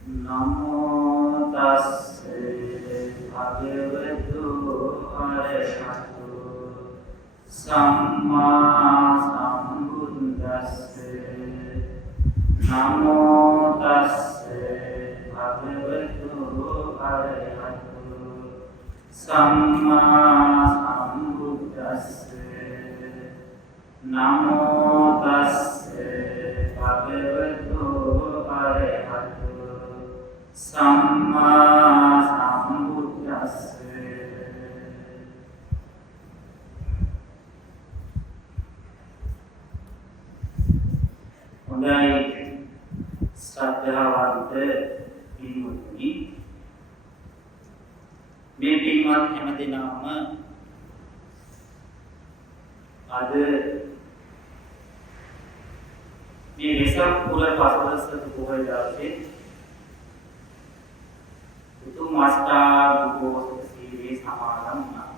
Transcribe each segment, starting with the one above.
නමෝ තස්සේ භගවතු අරහතු සම්මා සම්බුද්දස්සේ නමෝ තස්සේ භගවතු අරහතු සම්මා සම්බුද්දස්සේ නමෝ තස්සේ භගවතු අරහතු සම්මා සම්බුද්දස්සේ. හොඳයි ශ්‍රද්ධාවන්ත පින්වත්නි, මේ පින්වත් හැමදෙනාම අද මේ වෙසක් පුර පසළොස්වක පොහොය දවසේ උතුම් අෂ්ටාංගික සීලේ සමාදන් වුණා.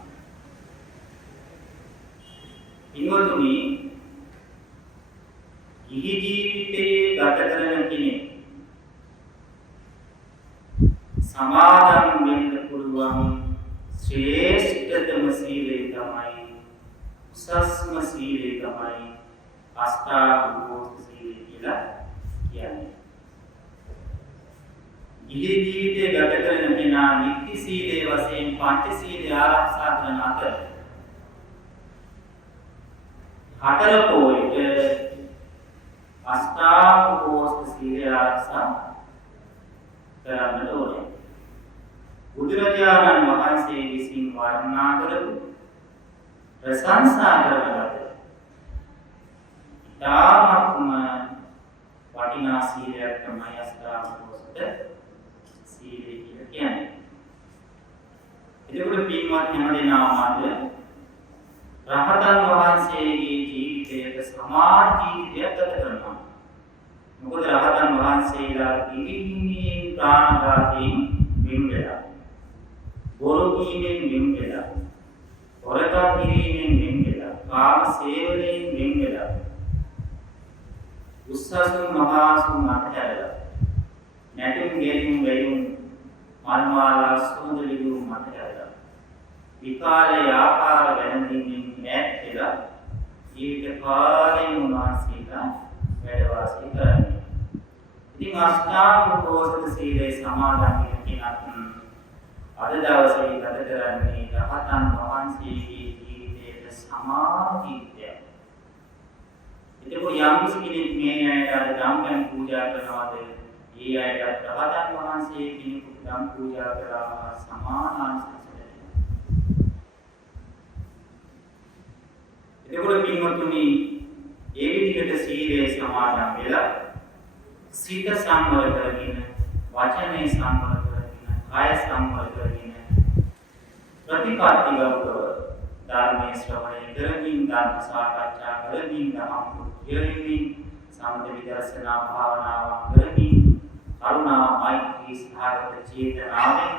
පින්වත්නි, ගිහි ජීවිතයේ ගත කරන කෙනෙක් සමාදන් වෙන්න පුළුවන් ශ්‍රේෂ්ඨතම සීලය තමයි, උසස්ම සීලය තමයි අෂ්ටාංගික සීලය කියලා කියන්නේ. ගිහි ජීවිතය ගත කරන කෙනා නිත්‍ය සීලයේ වශයෙන් පංච සීලය ආරක්ෂා කරන අතර හතර පොයට අෂ්ටාංගික සීලය ආරක්ෂා කරන්න ඕනේ. බුදුරජාණන් වහන්සේ විසින් වර්ණනා කරපු ප්‍රශංසා කරන ලද ඉතාමත්ම වටිනා සීලයක් තමයි අෂ්ටාංගික සීලය කියලා කියන්නේ. එතකොට පින්වත් හැමදෙනාම අද රහතන් වහන්සේගේ ජීවිතයට සමාන ජීවිතයක් ගත කරනවා. මොකද රහතන් වහන්සේලා ඉරිහිණියේ ප්‍රාණඝාතයෙන් වෙන් වෙලා, බොරු කීමෙන් වෙන් වෙලා, හොරකම් කිරීමෙන් වෙන් වෙලා, කාම සේවනයෙන් වෙන් වෙලා, උස්සසුන් මහසුන් අතහැරලා, නැටුම් ගෙලින් වෙයින් මන්වාලා සුන්දලියුම් අතහැරලා, විකාල ව්‍යාපාර වැළඳීමෙන් ඈත් වෙලා ජීවිත කාලයෙන් උන්වහන්සේලා වැඩ වාසය කරන්නේ. ඉතින් අෂ්ටාංගික සීලය සමාදන් වෙන කෙනෙක් අද දවසේ ගත කරන්නේ රහතන් වහන්සේගේ ජීවිතයට සමාන ජීවිතයක්. එතකොට යම් කෙනෙක් මේ ඇයට අද ධම්මයන් පූජා කරනවාද, ඒ අයට රහතන් වහන්සේ කෙනෙකුට ධම් පූජා කරා සමාන ආනිසංස ලැබෙනවා. එතකොට පින්වත්නි, ඒ විදිහට සීලය සමාදන් වෙලා සිත සංවර කරගෙන, වචනේ සංවර කරගෙන, කාය සංවර කරගෙන, ප්‍රතිපත්තිගතව ධර්මයේ ශ්‍රවණය කරමින්, ධර්ම සාකච්ඡා කරමින්, ධම්ම පුරුෂයන්මින් සමථ විදර්ශනා භාවනාවන් කරමින්, කරුණා මෛත්‍රී සහගත චේතනාවෙන්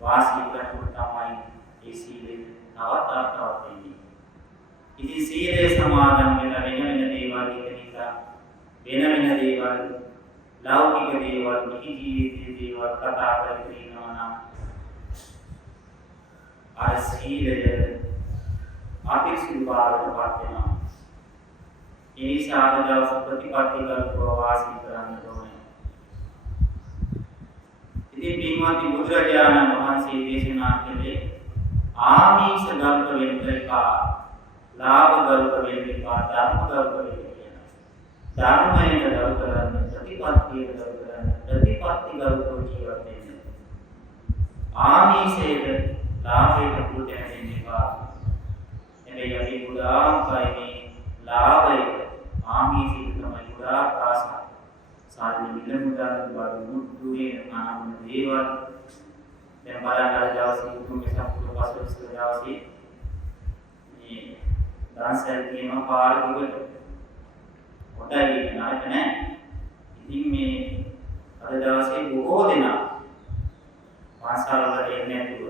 වාසය කරනකොට තමයි මේ සීලය තවත් වෙන්නේ. ඉතින් සීලය සමාදන් වෙලා වෙන දේවල් නිසා වෙන දේවල්, ලෞකික දේවල්, නිහි ජීවිතයේ දේවල් කතා කරගෙන ඉන්නවා නම් අර සීලය අපිරිසිදු බවට පත් වෙනවා. ඒ නිසා අද දවස් ප්‍රතිපත්තිගතව වාසය කරන්න ඕනේ. ඉතින් පින්වත්නි, බුදුරජාණන් වහන්සේ දේශනා කළේ ආමීෂ ගල්ප වෙන්න එපා, ලාභ ගල්ප වෙන්න එපා, ධර්ම ගල්ප වෙන්න කියලා. ධර්මයෙන් ගල්ප කරන්න, ප්‍රතිපත්තියට ගල්ප කරන්න, ප්‍රතිපත්ති ගල්ප ජීවත් වෙන්න. ආමීෂයට, ලාභයට පුරුදු වෙන්න එපා. එමෙයි අපි පුරාම කයිනේ ලාභයට, ආමීෂයට තමයි පුරා ආසයි. සාධි මිල මුදල් වල මුතුනේ නාම දේවල් දැන් බලන්න අද දවසේ උතුම් වෙසක් පුර පසළොස්වක දවසේ මේ දාන්සල් කියන පාර දුකට කොටයි නායක නැහැ. ඉතින් මේ අද දවසේ බොහෝ දෙනා පාසල් වලට එන්නේ නැතුව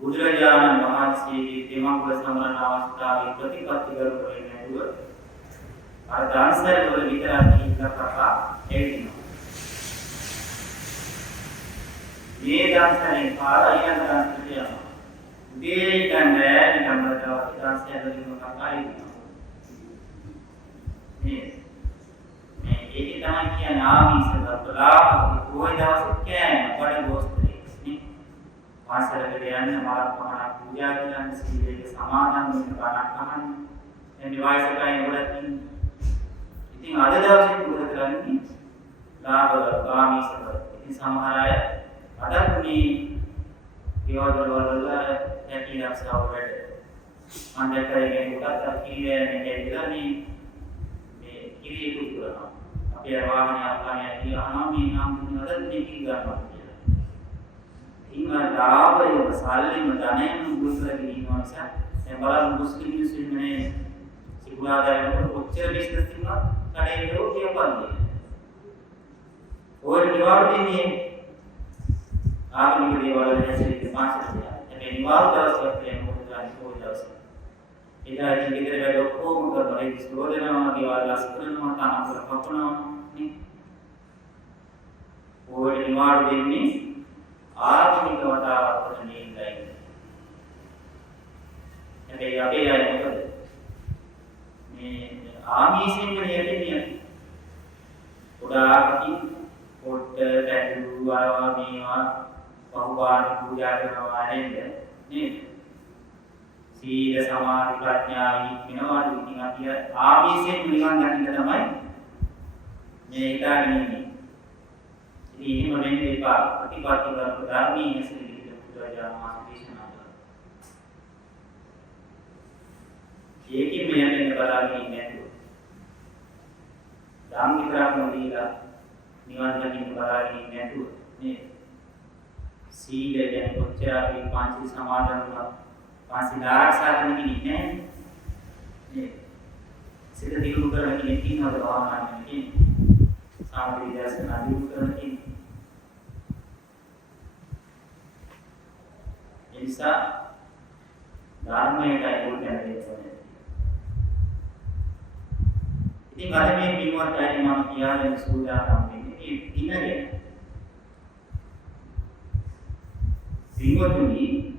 බුදුරජාණන් වහන්සේගේ දෙමඟුල සමරන අවස්ථාවේ ප්‍රතිපත්ති ගරුක වෙන්නේ නැතුව අර දාන්සල් වල විතරක් ඉන්න කතා එන්නේ. මේ දන්සලෙන් කාලා ඊළඟ දන්සලට යනවා. උදේ ඉඳන් රෑ නිකන් බලනවා දන්සලෙන් කතායි මේ ඒකේ තමයි කියන්නේ ආමිෂ වලලා කොයි දවසක කෑම වඩ ගෝස්තරේ නේ වාසලකට යන්න මාර්ග පහක් පූජා කරන්න සීලයක සමාදන් වෙන්න බණක් අහන්න එනි වයසකයි ගොඩක් ඉතින් අද දවසේ පුරුදු කරන්නේ ලාභ ආමිෂ වල ඉතින් සමහර අය අදත් මේ විවාද වල ඇති රක්ෂාව වැඩ අන්දකරගෙන උටත් කිරියන්නේ කියලා මේ කිරිය කුතුරනවා අපේ වාහන ආකාරය කියනවා මේ නම් වලත් දෙකක් ගන්නවා කියලා. ඉතින් ලාභය සල්ලිම ධනෙම දුස්සලා ගිනිනවා නිසා දැන් බලන්න මුස්ලිම් මිනිස්සුන්නේ සිකුරාදායකට කොච්චර බිස්නස් තිබුණා කඩේ ගියෝ කියපන්නේ. ඔය නිවාඩුනේ ආගමික දේවල් හැසිරෙන්න පාසලට යනවා. මේ නිවාඩු දවසක් කියන්නේ මොකද කරන්නේ කොයි දවසක. එදා ඉතින් ගෙදර වැඩ ඔක්කොම කරනවා. ඒ ස්ටෝරේනවා, දේවල් ලස් කරනවා, තනකොළ කපනවා නේ. ඔය නිවාඩු දෙන්නේ ආගමික වතාවකට නෙවෙයි. හැබැයි අපේ අය මොකද? මේ ආමීසෙන් මෙහෙයන්නේ. ගොඩාක් පොට්ට පැටලු ආවා මේවා බහුවාන පූජා කරනවා නේද? නේද? සීල සමාධි ප්‍රඥා ඉක්මනවා ඉතින් අපි ආමීසෙන් නිවන් දකින්න තමයි මේ හිතාගෙන ඉන්නේ. ඉතින් එහෙම වෙන්න එපා. ප්‍රතිපත්ති ධර්මයේ හැසිරෙන්න පුදුරජාන මාර්ගදේශනා කරනවා. ඒකෙන් මෙයන් බලාගෙන ඉන්නේ නැතුව. ධම්ම විතරක් නොදීලා නිවන් දකින්න බලාගෙන ඉන්නේ නැතුව නේද? සීල ගැන කොච්චර අපි පංච සමාදන් වුණා පස්සේ ආරක්ෂා කරන කෙනෙක් නැහැ නේ. සිත දියුණු කරන කෙනෙක් ඉන්නවද භාවනා කරන කෙනෙක්? සාමග්‍රී දර්ශන දියුණු කරන කෙනෙක්. ඒ නිසා ධර්මයටයි මුල් තැන දෙන්නේ. ඉතින් අද මේ පින්වත් අය මම කියාගෙන සූදානම් වෙන්නේ මේ දින ගැන. පින්වතුනි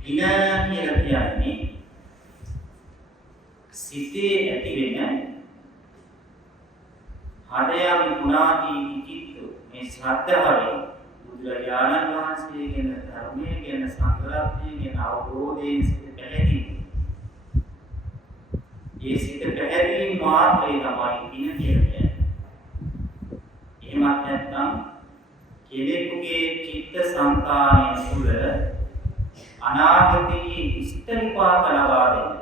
පින කියලා කියන්නේ සිතේ ඇති වෙන හදයන් ගුණාදී විචිත්ත මේ ශ්‍රද්ධාවෙන් බුදුරජාණන් වහන්සේ ගැන ධර්මයේ ගැන සංග්‍රහයේ ගැන අවබෝධයෙන් සිත පැහැදිලි. ඒ සිත පැහැදිලි මාත්‍රේ තමයි පින කියලා කියන්නේ. එහෙමත් නැත්නම් කෙනෙකුගේ චිත්ත සංකාණය තුළ අනාගතයේ ඉෂ්ට විපාක ලබා දෙන්න.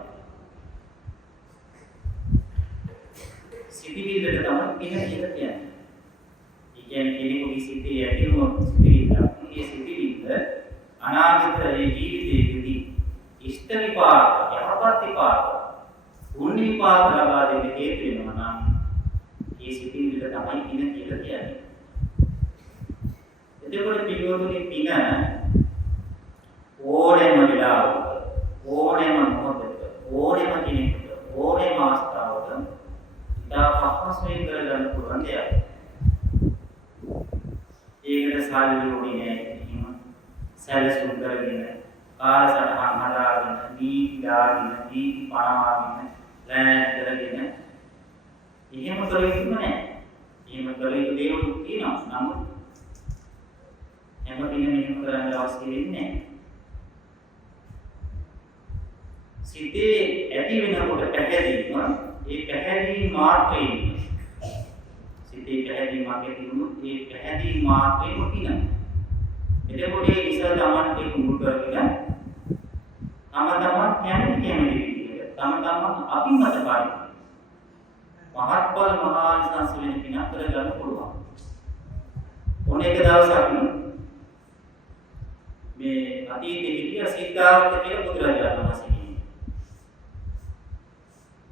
සිතිවිල්ලට තමයි පින කියලා කියන්නේ. ඒ කියන්නේ කෙනෙකුගේ සිතේ ඇතිවන සිතිවිල්ල, ඒ සිතිවිල්ල අනාගතයේ ජීවිතයේදී ඉෂ්ට විපාක, යහපත් විපාක, පුණ්‍ය විපාක ලබා දෙන්න හේතු වෙනවා නම් ඒ සිතිවිල්ල තමයි පින කියලා කියන්නේ. එතකොට පිළිවෙලේ පින ඕනෙම වෙලාවක ඕනෙම මොහොතක ඕනෙම කෙනෙකුට ඕනෙම අවස්ථාවක ඉතා පහසුවෙන් කරගන්න පුළුවන් දෙයක්. ඒකට සල්ලි ඕනේ නැහැ. සැලසුම් කරගෙන කාලසටහන් හදාගෙන නීති දාගෙන නීති පනවාගෙන ප්ලෑන් කරගෙන එහෙම කළ යුතු නැහැ. එහෙම කළ යුතු දේවල් තියෙනවා. නමුත් හැම කෙනෙක්ම එහෙම කරන්න අවශ්‍ය වෙන්නේ නැහැ. සිතේ ඇති වෙනකොට පැහැදීම ඒ පැහැදීම මාත්‍රයෙන් සිතේ පැහැදීමක් ඇති වුණොත් ඒ පැහැදීම මාත්‍රයෙන් පින. එතකොට ඒ ඉස්සර තමන්ට කුඹු කරගෙන තම තමන් කැමති විදිහට තම තමන් අභිමත පාරයි මහත්ඵල මහානිසංස වෙන පින කරගන්න පුළුවන්. ඕන එක දවසක් මේ අතීතයේ හිටිය සිද්ධාර්ථ කියලා බුදුරජාණන් වහන්සේ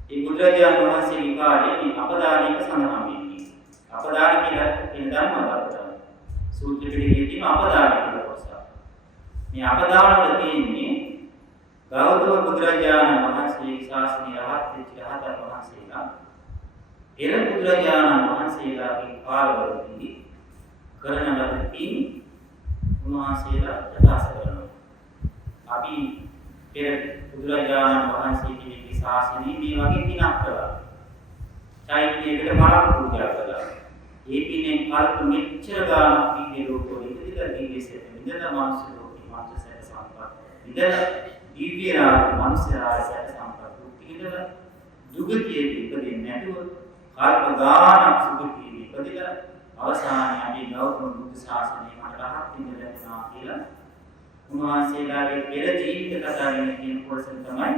ඒ බුදුරජාණන් වහන්සේගේ කාලේ මේ අපදානයක සඳහන් වෙන්නේ. අපදාන කියලා කියන ධර්ම අපදාන. සූත්‍ර පිටකයේ තියෙන අපදාන කියලා කොටස. මේ අපදාන වල තියෙන්නේ ගෞතම බුදුරජාණන් වහන්සේගේ ශාසනය රහත් වෙච්ච රහතන් වහන්සේලා එළ බුදුරජාණන් වහන්සේලාගේ කාලවලදී කරන ලදකින් උන්වහන්සේලා ප්‍රකාශ කරනවා. අපි පෙර බුදුරජාණන් වහන්සේගේ ශාසනයේ මේ වගේ පිනක් කළා. චෛත්‍යයකට මලක් පූජා කළා. ඒ පිනෙන් කල්ප මෙච්චර ගානක් මේ ලෝකෙ ඉඳලා දිවිසෙට ඉඳලා මානසික ලෝකෙ මානසික සම්පත් ඉඳලා දිව්‍ය රාජ මනුෂ්‍ය රාජ සම්පත් ඉඳලා දුගතියේ ඉපදෙන්නේ නැතුව කල්ප ගානක් සුගතියේ ඉපදලා අවසානයේ අපි ගෞතම බුදු ශාසනයේ මට රහත් වෙන්න ලැබුණා කියලා උන්වහන්සේලාගේ පෙර ජීවිත කතාවෙන් කියන කොටස තමයි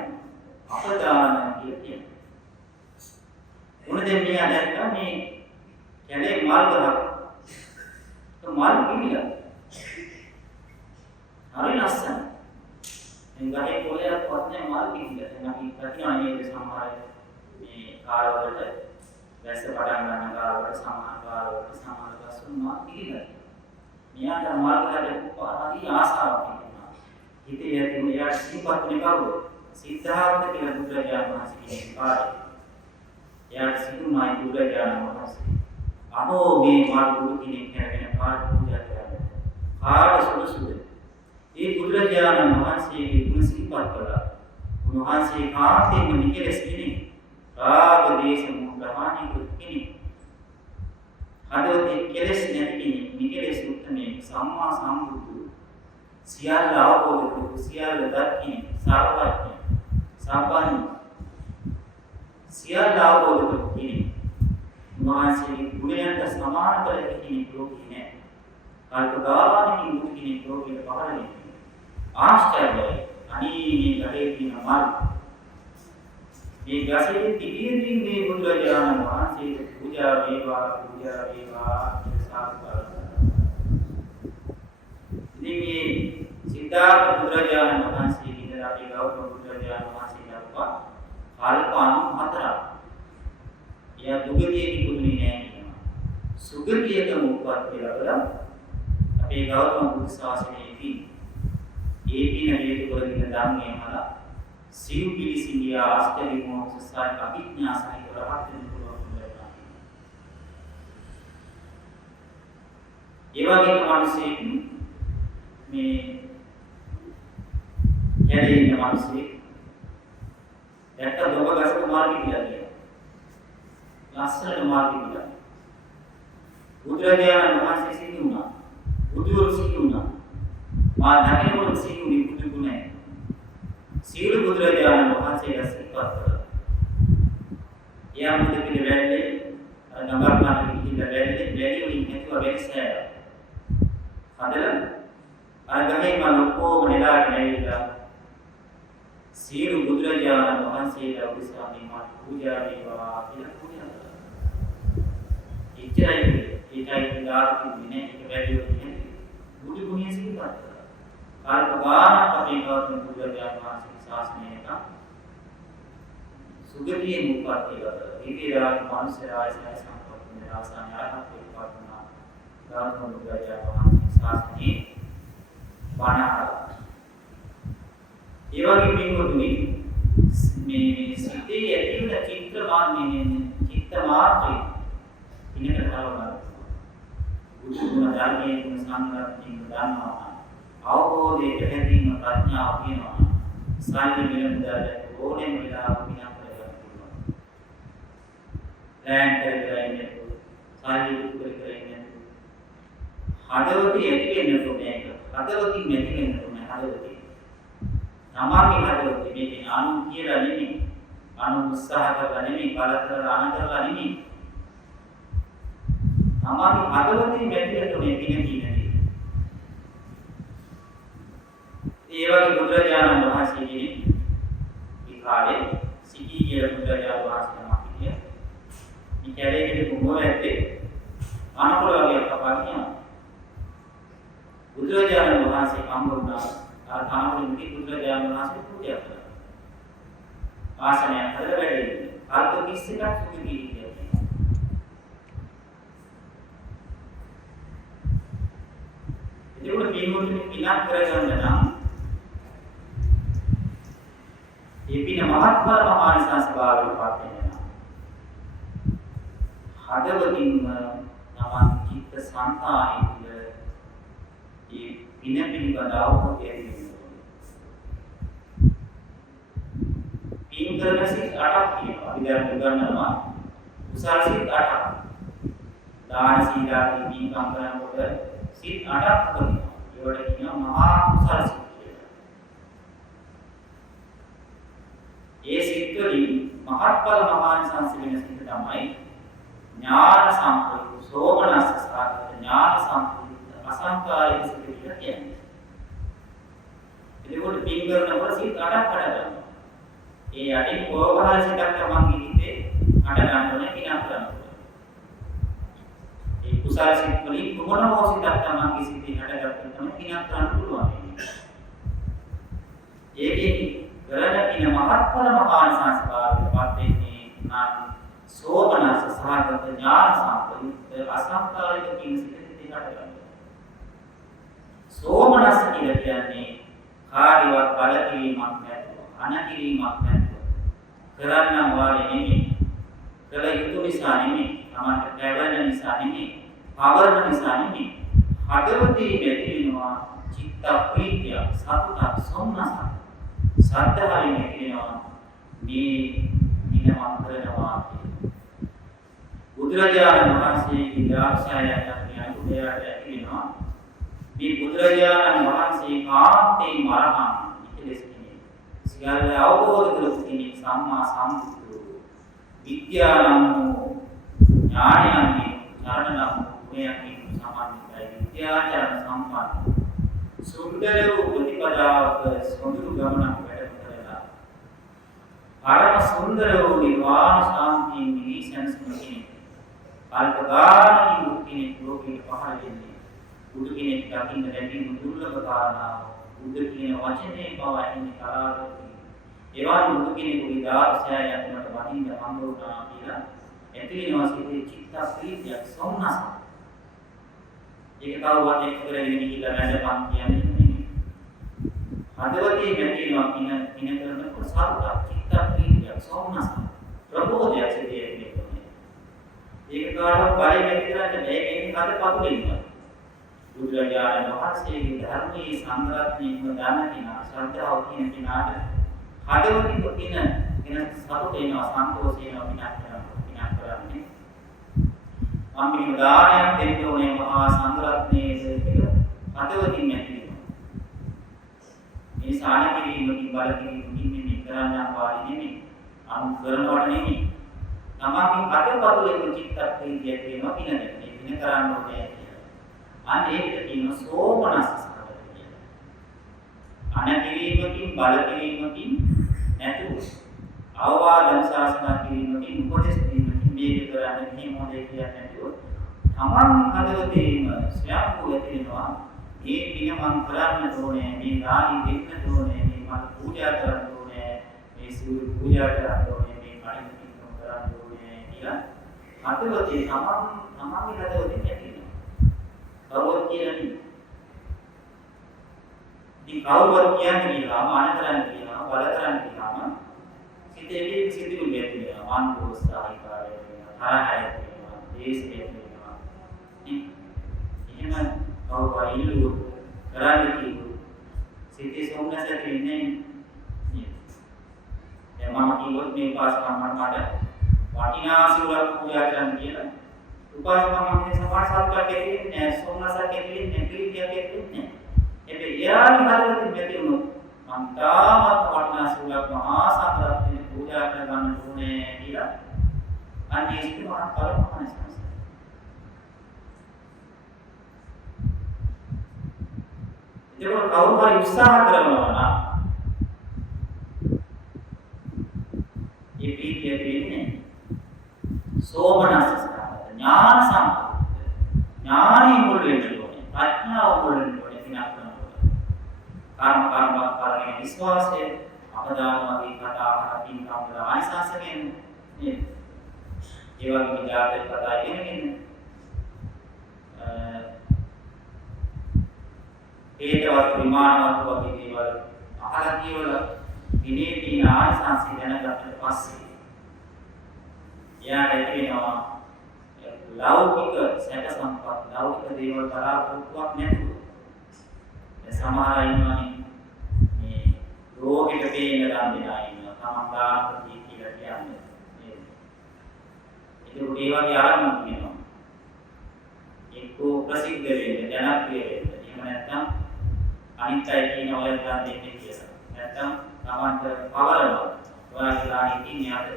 අපදාන කියලා කියන්නේ. උනේ මේ අදහස මේ කැලේ මල් ගහක්. તો මල් පිළිලා. හරි ලස්සන. එංගහේ කොලයක් වත්නේ මල් පිළිලා. දැන් අපි කතිනා නේද සමහර මේ කාලවලට වැස්ස පටන් ගන්න කාලවලට සමහර කාලවලට සමහර දසුන් මල් පිළිලා. මෙයාට මල් ගහට හරි ආසාවක් තිබුණා. හිතේ ඇති මෙයාට සිහිපත්නේ කවුද? සිද්ධාර්ථ කියලා බුදුරජාණන් වහන්සේ කියන කාලේ. එයාට සිතුමයි බුදුරජාණන් වහන්සේ. අහෝ මේ මල් බුදු කෙනෙක් කරගෙන කාට පූජා කරන්නේ. කාට සුදුසුද? ඒ බුදුරජාණන් වහන්සේගේ ගුණ සිහිපත් කළා. උන්වහන්සේ කාටෙම නිකලස් කෙනෙක්. රාග දේශ මොහ ප්‍රහාණය කළ කෙනෙක්. හදවතේ කෙලෙස් නැති කෙනෙක්. නිකලස් උත්තමේ සම්මා සම්බුදු. සියල්ල අවබෝධ කරගන්න සියල්ල දකින්න සාරවත්ය. සම්පන්න සියල්ල අවබෝධ කරගන්න උන්වහන්සේගේ ගුණයන්ට සමාන කළ කෙනෙක් ලෝකේ නැහැ. කල්පගානකින් බුදු කෙනෙක් ලෝකෙට පහළ වෙන්නේ. ආශ්චර්යයි. අනේ මේ ගලේ තියෙන මල්. මේ ගසේ තිබීදී මේ බුදුරජාණන් වහන්සේට පූජා වේවා සාදුකාර. ඉතින් මේ සිද්ධාර්ථ බුදුරජාණන් වහන්සේ ඉඳලා අපි ගෞතම බුදුරජාණන් වහන්සේ දක්වා කල්ප 94ක් එයා දුගතියේ ඉපදුනේ නැහැ කියනවා. සුගතියකම උපත් ලැබලා අපේ ගෞතම බුදු ශාසනයේදී ඒ පින හේතු කරගෙන ධම්මේ මලා සිව් පිළිසිඳියා අෂ්ටවි මොහොසසාර අභිඥා සහිත රහත් වෙන පුළුවන් වෙනවා. ඒ වගේම මිනිසෙක් මේ කැලේ ඉන්න මිනිසෙක් දැක්ක දොඹ ගසක මාර්ගය කියලා කියනවා. ලස්සනට මාර්ගය කියලා. බුදුරජාණන් වහන්සේ සිහි වුණා. බුදුවරු සිහි වුණා. මා දකිනකොට සිහි වුණේ බුදු ගුණය. සීල බුදුරජාණන් වහන්සේලා සිහිපත් කළා. එයා මුද පිළ වැල්ලේ නගර මාර්ගෙ ගිහිල්ලා වැල්ලේ වලින් නැතුව වෙස්සෑ. හදලා අර ගහේ මල ඔක්කොම නෙලාගෙන ඇවිල්ලා සීල බුදුරජාණන් වහන්සේලා උදෙසා මේ මල් පූජා වේවා කියලා පූජා කළා. ඒකයි දාර්ශනික විනය එක වැළියෝ කියන්නේ බුදු ගුණය සිහිපත් කළා. කාර්ක ගානක් අපේ ගෞතම බුදුරජාණන් වහන්සේගේ ශාසනයක සුගතියේ මුක්පත් කියලා ඉතිරාජ මනුෂ්‍ය රාජ්‍ය සම්පූර්ණ රාසායන ආරම්භ වුණා. ගෞතම බුදුරජාණන් වහන්සේගේ ශාසනයේ වනාහල ඒ වගේ පින්වතුනි මේ සිතේ ඇතිවන චිත්ත මාත්‍රේ ඉන්නකට හරවනවා. බුදු ගුණ ධර්මයේ ගුණ සංග්‍රහයෙන් දන්නවා. අවබෝධයට හැදීම ප්‍රඥාව කියනවා. සාන්ති විලඳාද ඕනෙම විලාප විනා කරගන්න පුළුවන්. ලෑන් කරලා ඉන්නේ සාන්ති දුක් කරලා ඉන්නේ. හදවතේ ඇති වෙන තුනේක හදවතින් නැති වෙන තුනේ හදවතේ. තමන්ගේ හදවතේ මේ අනු කියලා නෙමෙයි. අනු උත්සාහ කරලා නෙමෙයි බලතර අන කරලා නෙමෙයි. තමන්ගේ හදවතේ වැටෙන තුනේ පින කියන්නේ. ඒ වගේ බුදුරජාණන් වහන්සේගේ මේ කාලේ සිටි කියලා බුදුරජාණන් වහන්සේ නමක් හිටියා. මේ කැලේකට කුඹුරැත්තේ අනකොල වගේ කපාගෙන බුදුරජාණන් වහන්සේ හම්බ වුණා. අර කනකොලින් බුදුරජාණන් වහන්සේ පූජා කළා. ආසනයක් හදලා වැඩ ඉන්නේ. කාර්ක 31ක් සුගතිය කියලා. ඒක පින්වතුනි පිනක් කරගන්න නම් ඒ පින මහත්ඵල මහානිසංස භාවයට පත් වෙනවා. හදවතින්ම තමන් චිත්ත සංතානයේ ඒ පින පිළිබඳ අවබෝධය ඇති වෙනවා. පින් කරන සිත් 8ක් තියෙනවා. අපි දැන් උගන්වනවා කුසල සිත් 8ක්. දාන සීල ආදී පින්කම් කරනකොට සිත් 8ක් කරනවා. ඒවට කියනවා මහා කුසල සිත් කියලා. ඒ සිත් වලින් මහත්ඵල මහානිසංස වෙන සිත් තමයි ඥාන සම්ප්‍රයුක්ත සෝමනස්ස සාගත ඥාන සම්ප්‍රයුක්ත අසංකාරික සිත් කියලා කියන්නේ. එතකොට පින් කරනකොට සිත් 8ක් හට ගන්නවා. ඒ යටින් කෝපහල සිතක් තමන්ගේ හිතේ හට ගන්න ඕනේ පිනක් කරනකොට. ඒ කුසල සිත් වලින් කුමන හෝ සිතක් තමන්ගේ සිතේ හටගත්තොත් තමයි පිනක් කරන්න පුළුවන්. ඒකේ කරන පින මහත්ඵල මහානිසංස භාවයටපත් වෙන්නේ නම් සෝමනස්ස සහගත ඥාන සම්ප්‍රයුක්ත අසංකාරික පින් සිතේ හට ගන්නවා. සෝමනස්ස කියන්නේ කාර්යවත් බල කිරීමක් නැතුව අනකිරීමක් නැතුව කරන්න වාලේ නෙමෙයි කළ යුතු නිසා නෙමෙයි තමන්ට පැවැරෙන නිසා නෙමෙයි පවරන නිසා නෙමෙයි හදවතේ ඇති වෙනවා චිත්ත ප්‍රීතිය සතුටක් සොම්නසක් සද්ධාවෙන් ඇති වෙනවා මේ දින මම කරනවා බුදුරජාණන් වහන්සේගේ දාර්ශනිකයන් කියන උදයට ඇති වෙනවා මේ බුදුරජාණන් වහන්සේ කාන්තේ මරණ ඉතිලෙස කෙනෙක්. සියල්ල අවබෝධ කරගත් කෙනෙක් සම්මා සම්බුද්ධ විද්‍යානම් ඥානයන්ගේ ඥානනම් ගුණයන්ගේ සමාන්තරයි විද්‍යාචරණ සම්පන්න. සුන්දර වූ ප්‍රතිපදාවක සොඳුරු ගමනක් වැඩ කරලා පරම සුන්දර වූ නිර්වාණ ශාන්තියෙන් නිසංසන කෙනෙක්. කල්ප ගානකින් කෙනෙක් ලෝකෙට පහළ වෙන්නේ. බුදු කෙනෙක් දකින්න ලැබෙන දුර්ලභ කාරණාව බුදු කියන වචනේ පවහින කාරණා ඒවා බුදු කෙනෙකුගේ දාර්ශනය යන්නට වටින්න හම්බ වුණා කියලා ඇති වෙනවා සිතේ චිත්ත ප්‍රීතියක් සොම්නස. ඒක කවුවත් එක්ක කරගෙන ගිහිල්ලා වැඩපන් කියන්නේ නෙමෙයි. හදවතේ නැතිනවා පින කරනකොට සතුටක් චිත්ත ප්‍රීතියක් සොම්නස ප්‍රබෝධයක් සිතේ එන්නේ. ඒක කාටවත් බය නැති කරන්නේ මේකෙන් හද පතුලෙන්න. බුදුරජාණන් වහන්සේගේ ධර්මයේ සංග්‍රහණයම දාන කෙනා ශ්‍රද්ධාව කියන කෙනාට හදවතින් තියෙන සතුට එනවා සන්තෝෂ එනවා විනාශ කරන්නේ මම මේ දානයක් දෙන්න ඕනේ මහා සංඝරත්නයේ කියලා හදවතින් නැති වෙනවා මේ සාන කිරීමකින් බල කිරීමකින් මේ කරන්න වාරි නෙමෙයි අනු කරනවට නෙමෙයි තමන්ගේ හදවතේ චිත්ත ප්‍රීතිය වෙනවා කියන දේ වෙන කරන්න ඕනේ අන්න ඒකට කියන සෝමනස්ස සහගත කියලා. අනකිරීමකින් බල කිරීමකින් නැතුව අවවාද අනුශාසනා කිරීමකින් උපදෙස් දීමකින් මේක කරන්න මෙහෙම හොඳයි කියන්නේ නැතුව තමන් හදවතේම ස්වයංපූ ඇති වෙනවා මේ පින මං කරන්න ඕනේ මේ දානි දෙන්න ඕනේ මේ මල් පූජා කරන්න ඕනේ මේ සූර්ය පූජා කරන්න ඕනේ මේ කණින් පිටුම් කරන්න ඕනේ කියලා හදවතේ තමන්ගේ හදවතේ ඇති කවුරුත් කියන්නේ. ඉතින් කවුරුත් කියන්නේ කියලා මානතරන් කියලා බල කරන් කියලාම සිතේ සිදුවීම් ඇති වෙනවා. මානෝත්සාහිකාරය වෙනවා. තරහය වෙනවා. දේශය වෙනවා. එහෙම කවුරු ඉල්ලු කරන්නේ කිව්වොත් සිතේ සොම්නස ඇති වෙන්නේ නෑ. මම කිව්වොත් මේ පාස්කම් මට වටිනා සිවුරක් පූජා කරන්න කියලා උපාසකම මම සමාජ සත්‍යයක් ඇතිවෙන්නේ නැහැ සෝමනසක් ඇතිවෙන්නේ නැහැ ප්‍රීතියක් ඇතිවෙන්නේ නැහැ. හැබැයි එයාගේ හදවතින් ඇති වුණොත් මම තාමත් වටිනා සූලක් මහා සංඝරත්නය පූජා කර ගන්න ඕනේ කියලා අන්නේ ඒක මහා පරමහානිසංස. ඒක කවුරු හරි උත්සාහ කරනවා නම් ඒ ප්‍රීතිය ඇතිවෙන්නේ සෝමනස්ස ඥාන සම්පූර්ණ ඥානෙ මුල් වෙන්න ඕනේ ප්‍රඥාව මුල් වෙන්න ඕනේ පිනක් කරනකොට කර්ම විශ්වාසය අපදානවාදී කතා අහකින් කම්බල ආයසාසයෙන් නේද ඒ වගේ විචාරය කතා කියන්නේ හේතවත් විමානවත් වගේ දේවල් අහලා කියවල දිනේ දින ආයසාසය දැනගත්තට පස්සේ එයාට එනවා ලෞකික සැක සම්පත් ලෞකික දේවල් බලාපොරොත්තුවක් නැතුව සමහර අය ඉන්නවනේ මේ රෝගෙට පේන දන් දෙනා ඉන්නවා. තමන් දානපති කියලා කියන්නේ. නේද? ඒක ඒ වගේ ආරම්භ වෙනවා. එක්කෝ ප්‍රසිද්ධ වෙන්න, ජනප්‍රිය වෙන්න. එහෙම නැත්නම් අනිත් අය කියන ඔය දන් දෙන්නේ කියලා. නැත්නම් තමන්ට පවරනවා. ඔයාගේ දානෙ ඉන්නේ අද.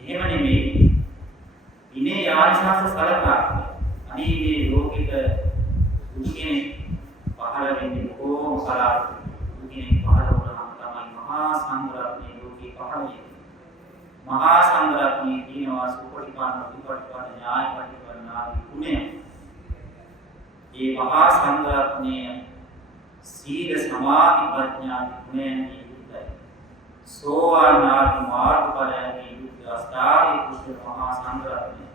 එහෙම නෙමෙයි. ඉනේ ආශාස සලකා. අනේ මේ ලෝකෙක දුක කෙනෙක් පහළ වෙන්නේ කොහොම කලාතුරකින්. දුක කෙනෙක් පහළ වුණාම තමයි මහා සංඝරත්නයේ ලෝකේ පහළ වෙන්නේ. මහා සංඝරත්නයේ තියෙනවා සුපටිපන්න, විපටිපන්න, ඥායපටිපන්න ආදී ගුණය. මේ මහා සංඝරත්නයේ සීල සමාධි ප්‍රඥා ගුණයන් යුක්තයි. සෝවාන් ආදී මාර්ගඵලයන්ගේ යුක්ත අෂ්ටාංගික කුසල මහා සංඝරත්නය.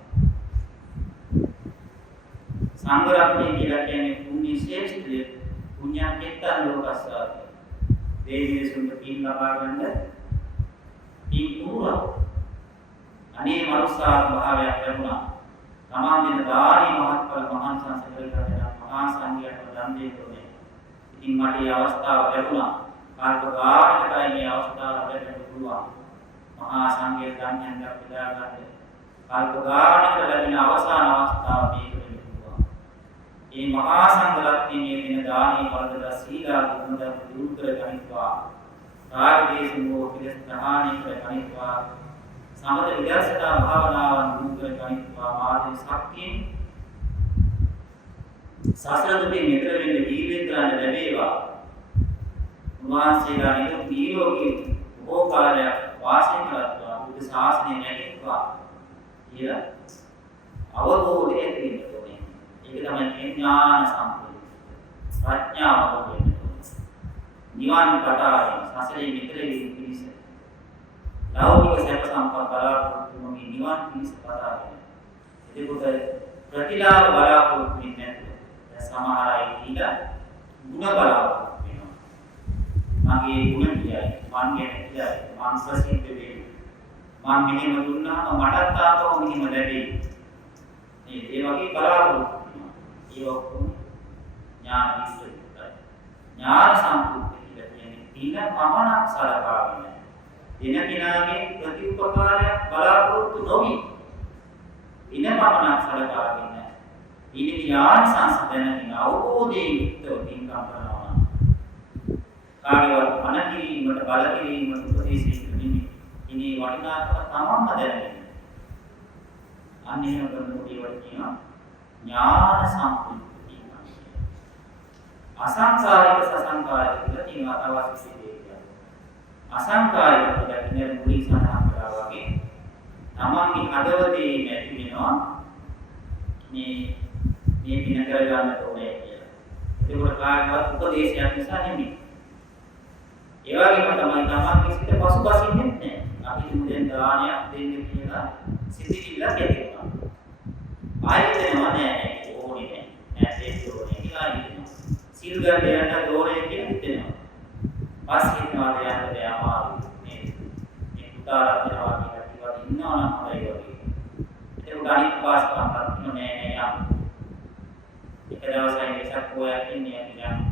සංඝරත්නය කියලා කියන්නේ පුණ්‍ය ශ්‍රේෂ්ඨය, පුණ්‍යකෙත්තන් ලෝකස්සාර. දේවීසුන්ට පින් ලබා ගන්න පින් පුරා. අනේ මනුස්සා භාවයක් ලැබුණා. තමන් දෙන දානි මහත්ඵල මහාන් සංසකල කරන මහා සංඝයාට දන් දෙන්නේ. ඉතින් මට මේ අවස්ථාව ලැබුණා. කාර්ක ගානකටයි මේ අවස්ථාව ලැබෙන්න පුළුවන්. මහා සංඝයා ධර්මයන් බෙදා ගන්න. කාර්ක ගානකට ලැබෙන අවසාන අවස්ථාව මේක වෙන්න පුළුවන්. මේ මහා සංඝරත්නයේ දෙන දානි වලද සීලා ගුණ දුරු කර ගනිත්වා. රාග දේශ මොහ පිළිස් ප්‍රහාණය කර ගනිත්වා. සමත විදර්ශනා භාවනාවන් දුරු කර ගනිත්වා. මාර්ග ශක්තියෙන් සසර දුකින් මෙතර වෙන්න දීර්ඝ කරන්න ලැබේවා. උන්වහන්සේලා නිරෝගී බොහෝ කාලයක් වාසය කරත්වා බුද්ධ ශාසනය නැගිට්වා කියලා අවබෝධය ඇතිවෙන්න ඕනේ. ඒක තමයි ඥාන සම්පූර්ණ ප්‍රඥාව අවබෝධ වෙන්න. නිවන් කතාවේ සසරේ මෙතර වෙන්න පිණිස ලෞකික සැප සම්පත් බලාපොරොත්තු නොවි නිවන් පිණිස කතා වෙනවා. ඒකෝට ප්‍රතිලාභ බලාපොරොත්තු වෙන්නේ නැතුව සමහර අය කියලා ಗುಣ බලාපොරොත්තු මගේ ගුණ කියයි, මං ගැන කියයි, මං ප්‍රසිද්ධ වෙයි. මං මෙහෙම දුන්නාම මටත් ආපහු මෙහෙම ලැබෙයි. මේ ඒ වගේ බලාපොරොත්තු වෙනවා. ඒ ඔක්කොම ඥාන විශ්ලේෂණයි. ඥාන සම්පූර්ණ කියලා කියන්නේ දින පමණක් සලකාගෙන දින කිනාගේ ප්‍රතිඋපකාරයක් බලාපොරොත්තු නොවි. දින පමණක් සලකාගෙන දින ඥාන සංසදනකින් අවබෝධයෙන් යුක්තව පින්කම් කරනවා. කාර්යවත් අනකිරීමට බල කිරීමට උපදේශ දෙන්නේ ඉනි වටිනාකම තමන්ම දැනගන්න. අන්න එහෙම කරනකොට ඒවට කියනවා ඥාන සම්පූර්ණ කියනවා. අසංකාරික සසංකාරික කියලා තියෙනවා අවශ්‍ය දෙයක්. අසංකාරික කියලා කියන්නේ මුලින් සඳහන් කළා වගේ තමන්ගේ හදවතේ නැති වෙනවා මේ පින කරගන්න ඕනේ කියලා. ඒක කාර්යවත් උපදේශයක් නිසා නෙමෙයි. ඒ වගේම තමයි තමන්ගේ සිත පසුබසින්නේ නැහැ. අපි දුෙන් දානයක් දෙන්න කියලා සිතිවිල්ල කෙරෙනවා. ආයෙත් දෙනවා නෑ ඕනේ නෑ දෙන්න ඕනේ කියලා හිතනවා. සිල් ගන්න යන්න ඕනේ කියලා හිතෙනවා. පස්සේ හිතනවා යන්න බෑ අමාරුයි නේද? මේ පුතාලා දෙනවා කියලා කිව්වා ඉන්නවා නම් හොඳයි වගේ. ඒක ගණිත පාස් කරන්න නෑ නෑ යන්න. එක දවසක් ඉස්සක් ඔයා ඉන්නේ යන්න.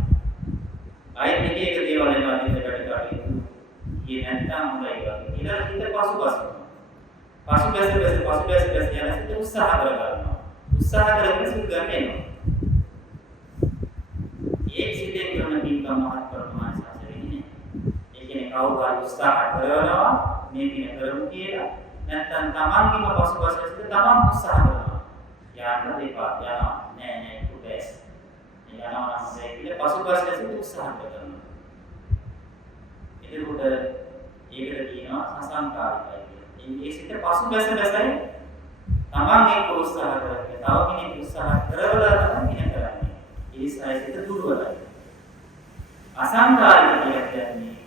ආයෙත් එක දේවල් එනවා දෙකට ये නැත්නම් හොඳයි වගේ. ඊළඟ හිත පසුබැස යන සිත උත්සාහ කරගන්නවා. උත්සාහ කරගෙන සිත් ගන්න එනවා. ඒ සිතේ කරන පින්කම් මහත් ප්‍රමාණ සාසරෙන්නේ. ඒ කියන්නේ කවුරුහරි උත්සාහ කරනවා මේ පින කරමු කියලා. නැත්නම් තමන්ගේම පසුබැස සිත තමන් උත්සාහ කරනවා. යන්න දෙපා යනවා. නෑ කුඩේ. යනවා නම් හොඳයි කියලා පසුබැස සිත උත්සාහ කරනවා. ඒකට ඒකට කියනවා අසංකාරිකයි කියලා. මේ සිත පසුබැසයි තමන් එක්ක උත්සාහ කරන්නේ. තව කෙනෙක් උත්සාහ කරවලා තමයි ඉන කරන්නේ. ඒ සිත දුර්වලයි. අසංකාරික කියන්නේ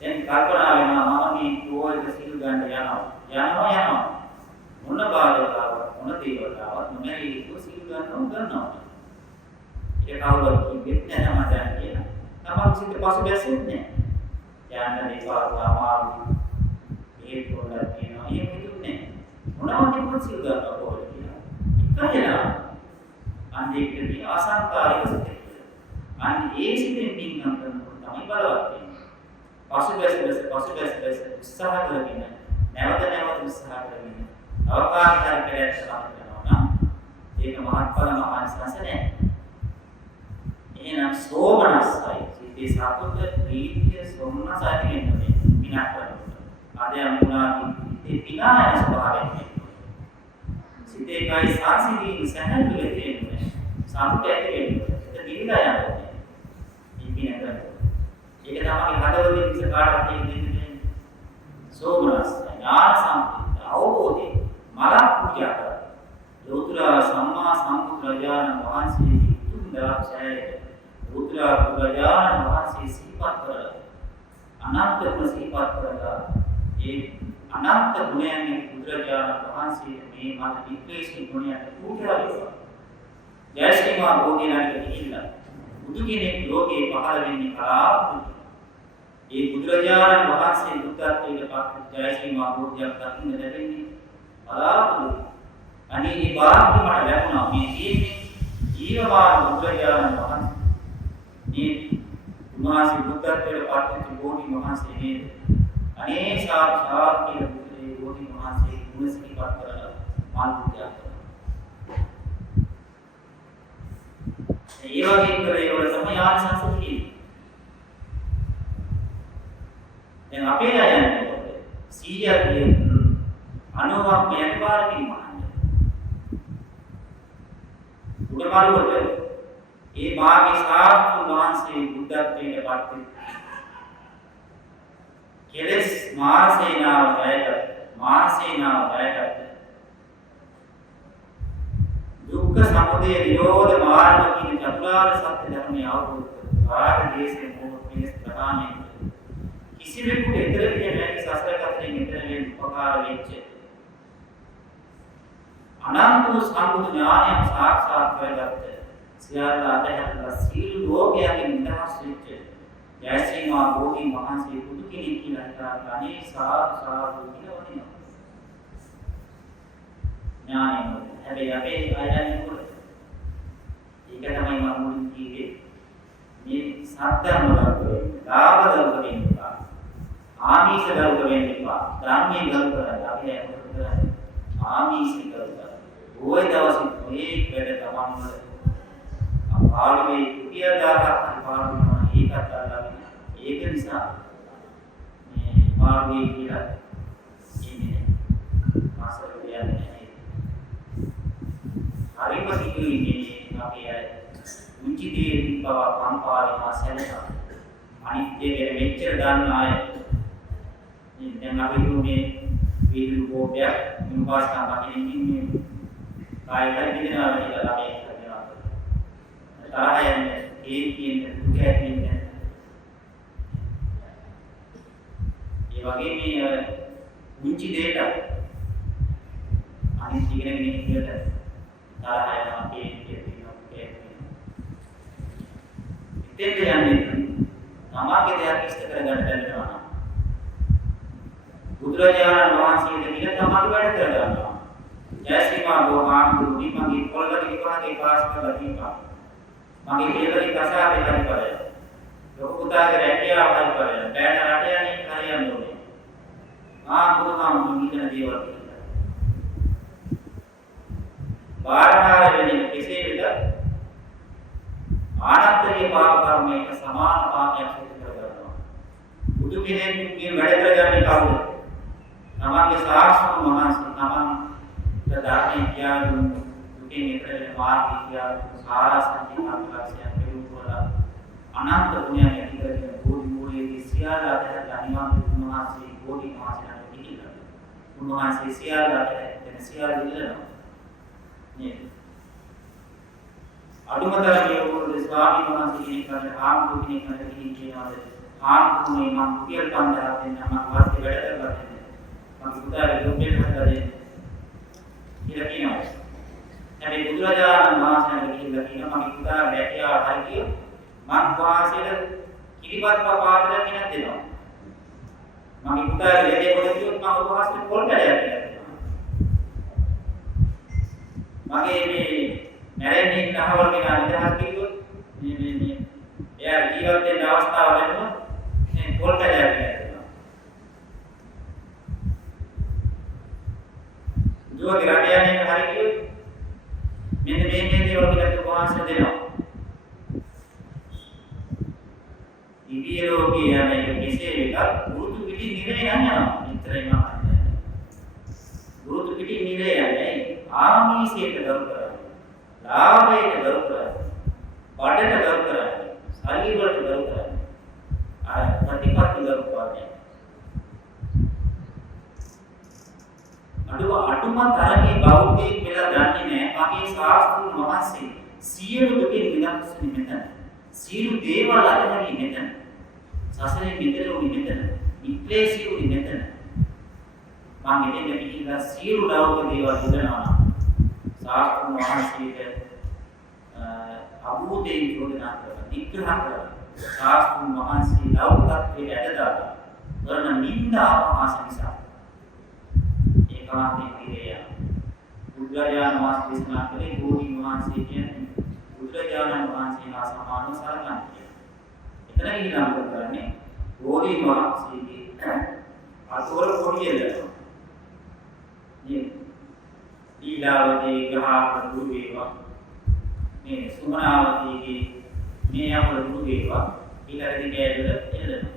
දැන් කල්පනා වෙනවා මම මේ කෝල්ද සිල් ගන්න යනවා. මොන බාධකාවක් මොන දේවතාවක් නොමැරී සිල් ගන්නවා. ඒක කවුරුත් කිව්වෙත් නැහැ මම දැන් කියලා. තමන් සිත පසුබැසෙන්නේ නැහැ. යන්න දේපාල අමාරුයි. මේ පොඩක් කියනවා. එහෙම හිතුන්නේ නැහැ. මොනවද කිව්වොත් සිල් ගන්නවා කොහොමද කියලා. එකහෙලා අන්න අන්න ඒකදී අසංකාරික සිතේ. අන්න ඒ සිතෙන් පින්නම් කරනකොට තමයි බලවත් වෙන්නේ. පසුබැස උත්සාහ කරගෙන නැවත උත්සාහ කරගෙන අවකාශයන් පෙරට සම්පූර්ණ කරනවා නම් ඒක මහත්ඵල මහානිසංස නෑ. එහෙනම් සෝමනස්සයි සිතේ සතුට ප්‍රීතිය සෝමනසයි කියන්නේ විනාශ කරනවා. ආදී අනුනාදී ඒ විනාශ ස්වභාවයෙන් සිතේ කයි සංසිඳී සැහැල්ලු වෙන්නේ සම්පත ඇති වෙන්නේ. ඒක දිවිලා යනවා. ඒක නේද? ඒක තමයි හදවතින් ඉස්ස කාටත් දෙන්නේ. සෝමනස් ඥාන සම්පූර්ණ අවබෝධය මලක් පූජා කරා. ලෝතර සම්මා සම්බුදුරජාණන් වහන්සේ උතුම් දාර්ශනිකය ලෝතර බුදුරජාණන් වහන්සේ සිහිපත් කරලා අනන්ත ගුණ සිහිපත් කරලා ඒ අනන්ත ගුණයන් බුදුරජාණන් වහන්සේ මේ මත වික්‍රේෂී ගුණයන් පූජා කරනවා. ජයශ්‍රීමා බෝධිනායක කිහිල්ලා බුදු කෙනෙක් ලෝකේ පහළ වෙන්නේ කලාතුරකින්. ඒ බුදුරජාණන් වහන්සේ බුද්ධත්වයට පත් ජයශ්‍රීමා බෝධියක් දකින්න ලැබෙන්නේ කලාතුරකින්. අනේ මේ වාක්‍ය මට ලැබුණා මේ තියෙන්නේ ජීවමාන බුදුරජාණන් වහන්සේ. මේ උන්වහන්සේ බුද්ධත්වයට පත් වෙච්ච බෝධි වහන්සේ නේද? අනේ සාක්ෂාත් කියලා බුදුරේ බෝධි වහන්සේ ගුණ සිහිපත් කරලා මල් පූජා කරනවා. ඒ වගේ කරේ වල තමයි ආනිසංස තියෙන්නේ. දැන් අපේ අය යනකොට 100 අනුවක් මෙයට බාර කිරීමන්නේ. උඩමාරුවට ඒ මාගේ සාර්ථක වහන්සේ බුද්ධත්වයට පත් වෙච්ච කෙලස් මාසේනාව වැයට දුක්ඛ සමුදය නිරෝධ මාර්ග කියන චතුරාර්ය සත්‍ය ධර්මය අවබෝධ කරගන්න දේශේ මොහොත පිළිස් ප්‍රකාණය කිසිවෙකුට ඊතර විදියට නැති සසර කතරෙන් ඊතර වෙන්න උපකාර වෙච්ච අනන්ත සම්බුදු ඥානය සාක්ෂාත් කරගත්ත සියල්ල අධහැරලා සීල ලෝකයෙන් නිදහස් වෙච්ච ජයශ්‍රීමා බෝධි වහන්සේ බුදු කෙනෙක් කියලා හිතා අනේ සාදු කියලා වදිනවා. ඥානය හැබැයි අපේ අයයන් කොට ඒක තමයි මම මුලින් කිව්වේ මේ සත්‍යම වලදී ලාභ දරුව වෙන්න එපා ආමීෂ දරුව වෙන්න එපා ධර්මයේ දරුව කරලා අපි ඒකට කරන්නේ ආමීෂ දරුව ඔය දවසේ මේ වැඩ තමන්ම අපාළුවේ කුටියදාහක් අපාළුවම ඒකත් අල්ලගෙන ඒක නිසා මේ පාළුවේ කියලා ඉන්නේ මාසෙ කියන්නේ හරිම සිදුවීමේ අපි අය උන්චි දේ බව පම්පාවේ මාසෙලක අනිත් දේ මෙච්චර දාන්න ආය දැන් අපි දුන්නේ වීඩියෝ කෝපයක් මුම්බාස්කම් වගේ ඉන්නේ කායයි දිනනවා කියලා අපි කරනවා තරහ යන්නේ ඒ කියන්නේ දුක ඇතිවෙන්නේ ඒ වගේ මේ උන්චි දේට අනිත් ඉගෙන ගන්න විදියට තරහයනවා කියන්නේ ඉතින් යන්නේ තමාගේ දෙයක් ඉෂ්ට කරගන්න බැරිනවා බුදුරජාණන් වහන්සේ දෙවියන් තමාගේ වැඩ කරගන්නවා ජයශ්‍රීමා බෝධි මගේ පොළකට ඉපහගේ පාස් කරලා දීපා මගේ හේවලි කසාවේ හරි කරේ ලොකු පුතාගේ රැකියාව හරි කරේ බෑන රට යන්නේ හරියන්න ඕනේ බුදුහාමුදුරුවෝ හිතන දේවල් කියලා බාරහාර වෙන්නේ කෙසේ වෙතත් ආනන්තරීය පාප කර්මයක සමාන පාපයක් සිදු කරගන්නවා. බුදු කෙනෙකුගේ වැඩ කරගන්නේ කවුද? තමන්ගේ ශාස්ත්‍ර මහන්සිය තමන් ප්‍රදානය කියන දුකින් ඈතර මාර්ගය කියන සාරාංශික අනුලක්ෂයන් පෙරුවල අනන්ත ගුණයන් ඇති කරගෙන බෝධි මූලයේදී සියල්ල අතර ධනිවාන් උන්වහන්සේ බෝධි මහසෙනට පිළිගන්නවා. උන්වහන්සේ සියල්ල අතර දැන සියල්ල ඉල්ලනවා. නේද? අඩුමතරගේ වූ ස්වාමීන් වහන්සේ කෙනෙක්ට ආම්බු කෙනෙක්ට කියනවාද ආම්බුනේ මම කුටියල් කන්දරක් දෙන්න මම වාස්ති වැඩ කරලා දෙන්න මම පුතාගේ දුක්ෙන් හදලා දෙන්න කියලා කියනවා. හැබැයි බුදුරජාණන් වහන්සේට කියලා කියනවා මම පුතාගේ රැකියාව හරි කිය මම වාසයට කිරිපත් පාපාදල කෙනෙක් දෙනවා. මම පුතාගේ ලේදේ කොට කිව්වොත් මම වාසයට පොල් කැලයක් දෙනවා. මගේ මේ මැරෙන්නේ ඉන්නවල් කෙනා නිදහස් කිව්වොත් මේ එයා ජීවත් වෙන්න අවස්ථාව ලැබුණොත් මේ පොල් කැලයක් කියනවා. දුවගේ රට යන්නේ හරි කිව්වොත් මෙන්න මේ දේවල් ටිකක් වහන්සේ දෙනවා. ඉවිය ලෝකයේ යන එක කෙසේ වෙතත් බුදු පිටි නිරේ යනවා. විතරයිම අහන්නේ. බුදු පිටි නිරේ යන්නේ ආමීසයට ගරු කරන්නේ. ලාභයට ගරු කරන්නේ. බඩට ගරු කරන්නේ. ශරීරයට ගරු කරන්නේ. ප්‍රතිපත්ති ගරු කරන්නේ. අඩුම තරමේ බෞද්ධයෙක් වෙලා දන්නේ නැහැ. මගේ ශාස්ත්‍රුන් වහන්සේ සියලු දුකින් නිදහස්නේ මෙතන. සියලු දේවල් අතහැරී මෙතන. සසරේ මිදෙලුනි මෙතන. ඉක්ලේශියුනි මෙතන. මම මෙතන පිටිලා සියලු ලෞකික දේවල් ඉදනවා. ශාස්ත්‍රුන් වහන්සේට අභූතේ යෝජනා කරලා විග්‍රහ කරලා ශාස්ත්‍රුන් වහන්සේ ලෞකිකත්වයට ඇදලා කරන නින්දා අපහාස නිසා ඒකාන්තයෙන් පිරේ යන බුදුරජාණන් වහන්සේ දේශනා කළේ බෝධි වහන්සේ කියන්නේ බුදුරජාණන් වහන්සේලා සමානව සලකන්නේ. එතන ඊළඟ කරන්නේ බෝධි වහන්සේගේ අතවල පොඩියල. මේ ඊළාවදී ග්‍රහණ දුරු වේවා. මේ සුමනාවදීගේ මේ අපල දුරු වේවා. ඊළඟදී කැලේ එළදෙනවා.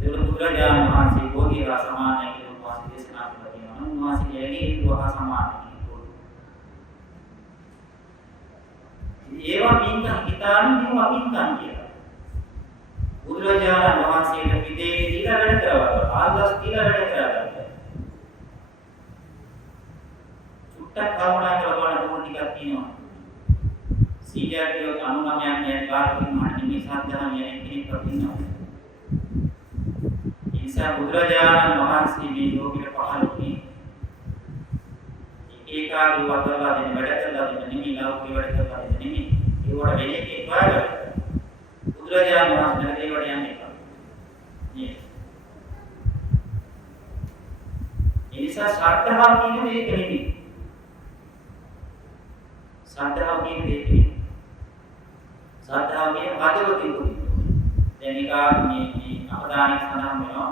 ඒක බුදුරජාණන් වහන්සේ බෝධිලා සමානයි කියලා වහන්සේ දේශනා කළා කියනවා. උන්වහන්සේ කියන්නේ ඒවා සමානයි. ඒවා පින්කම් හිතාන්නේ මේවා පින්කම් කියලා. බුදුරජාණන් වහන්සේට විදේ දීලා වැඩ කරවලා ආල්ලාස් දීලා වැඩ කරවලා. සුට්ටක් කරුණා කරලා බලන ඕන ටිකක් තියෙනවා. සීජාතියෝ 99ක් යන කාර්යකින් මට මේ සාධාරණ යන කෙනෙක් වටිනවා. ඒ නිසා බුදුරජාණන් වහන්සේ මේ ලෝකෙට පහළ වුණේ ඒකාගේ වදලා දෙන වැඩ කරලා දෙන නෙමෙයි ලෞකික වැඩ කරලා දෙන නෙමෙයි ඒවට වෙන්නේ එකක් වාගල බුදුරජාණන් වහන්සේ ඒවට යන්නේ නැහැ. ඒ නිසා ශ්‍රද්ධාව කියන්නේ ඒක නෙමෙයි. ශ්‍රද්ධාව කියන්නේ ඒක නෙමෙයි. ශ්‍රද්ධාව කියන්නේ හදවතින් උදින. දැන් එක මේ අපදානික සඳහන් වෙනවා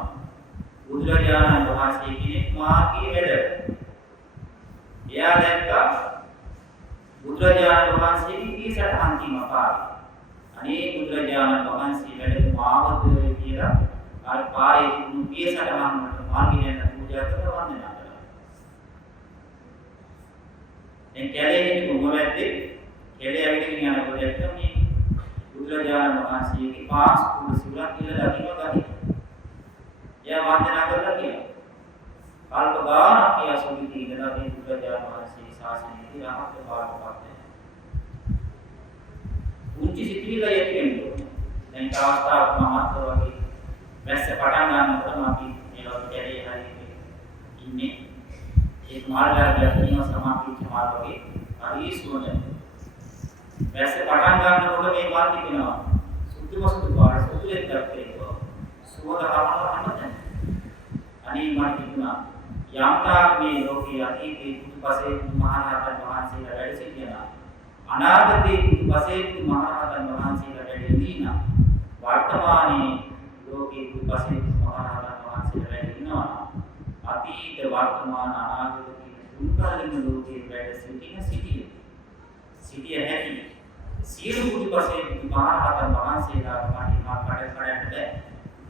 බුදුරජාණන් වහන්සේ කෙනෙක් මාර්ගයේ වැඩ එයා දැක්කා බුදුරජාණන් වහන්සේගේ කීසට අන්තිම පාරේ. අනේ බුදුරජාණන් වහන්සේ වැඩ මාවත කියලා අර පාරේ තිබුණු කීසට මන්නට මාර්ගයෙන් පූජා කරලා වන්දනා කළා. දැන් කැලේ හිටපු මොවැද්දේ කැලේ ඇවිදගෙන යනකොට දැක්කා මේ බුදුරජාණන් වහන්සේගේ පාස් කුඩු සිවුරක් කියලා දකින්න ගහි. එයා වන්දනා කරලා කියනවා කල්ප ගානක් කියා සුවිති ඉඳලා මේ බුදුරජාණන් වහන්සේ ශාසනයේදී රහත් බවට පත් වෙනවා. උන්චි සිතිවිල්ල යැපෙන්නේ. දැන් අවස්ථාවක් මහත් වගේ වැස්ස පටන් ගන්නකොට අපි මේවා කැලේ හරියට ඉන්නේ. ඒ මාර්ගය ගැටීම සමාපිත මාර්ග වගේ හරි සුවඳ. වැස්ස පටන් ගන්නකොට මේ මාර්ගය වෙනවා. සුදුමසුදු පාර සුදුලෙක් කරේකෝ. සුවඳ හරවන්න අනේ මට තිබුණා යම්තාක් මේ ලෝකයේ අතීතයේ බුදුපසේ මහරහතන් වහන්සේලා වැඩ සිටිනා අනාගතයේ බුදුපසේ මහරහතන් වහන්සේලා වැඩ ඉඳිනා වර්තමානයේ ලෝකයේ බුදුපසේ මහරහතන් වහන්සේලා වැඩ ඉන්නවා අතීත වර්තමාන අනාගත කියන තුන්කාලික ලෝකයේ වැඩ සිටිය හැකි සියලු බුදුපසේ මහරහතන් වහන්සේලා මාටිමා කඩකට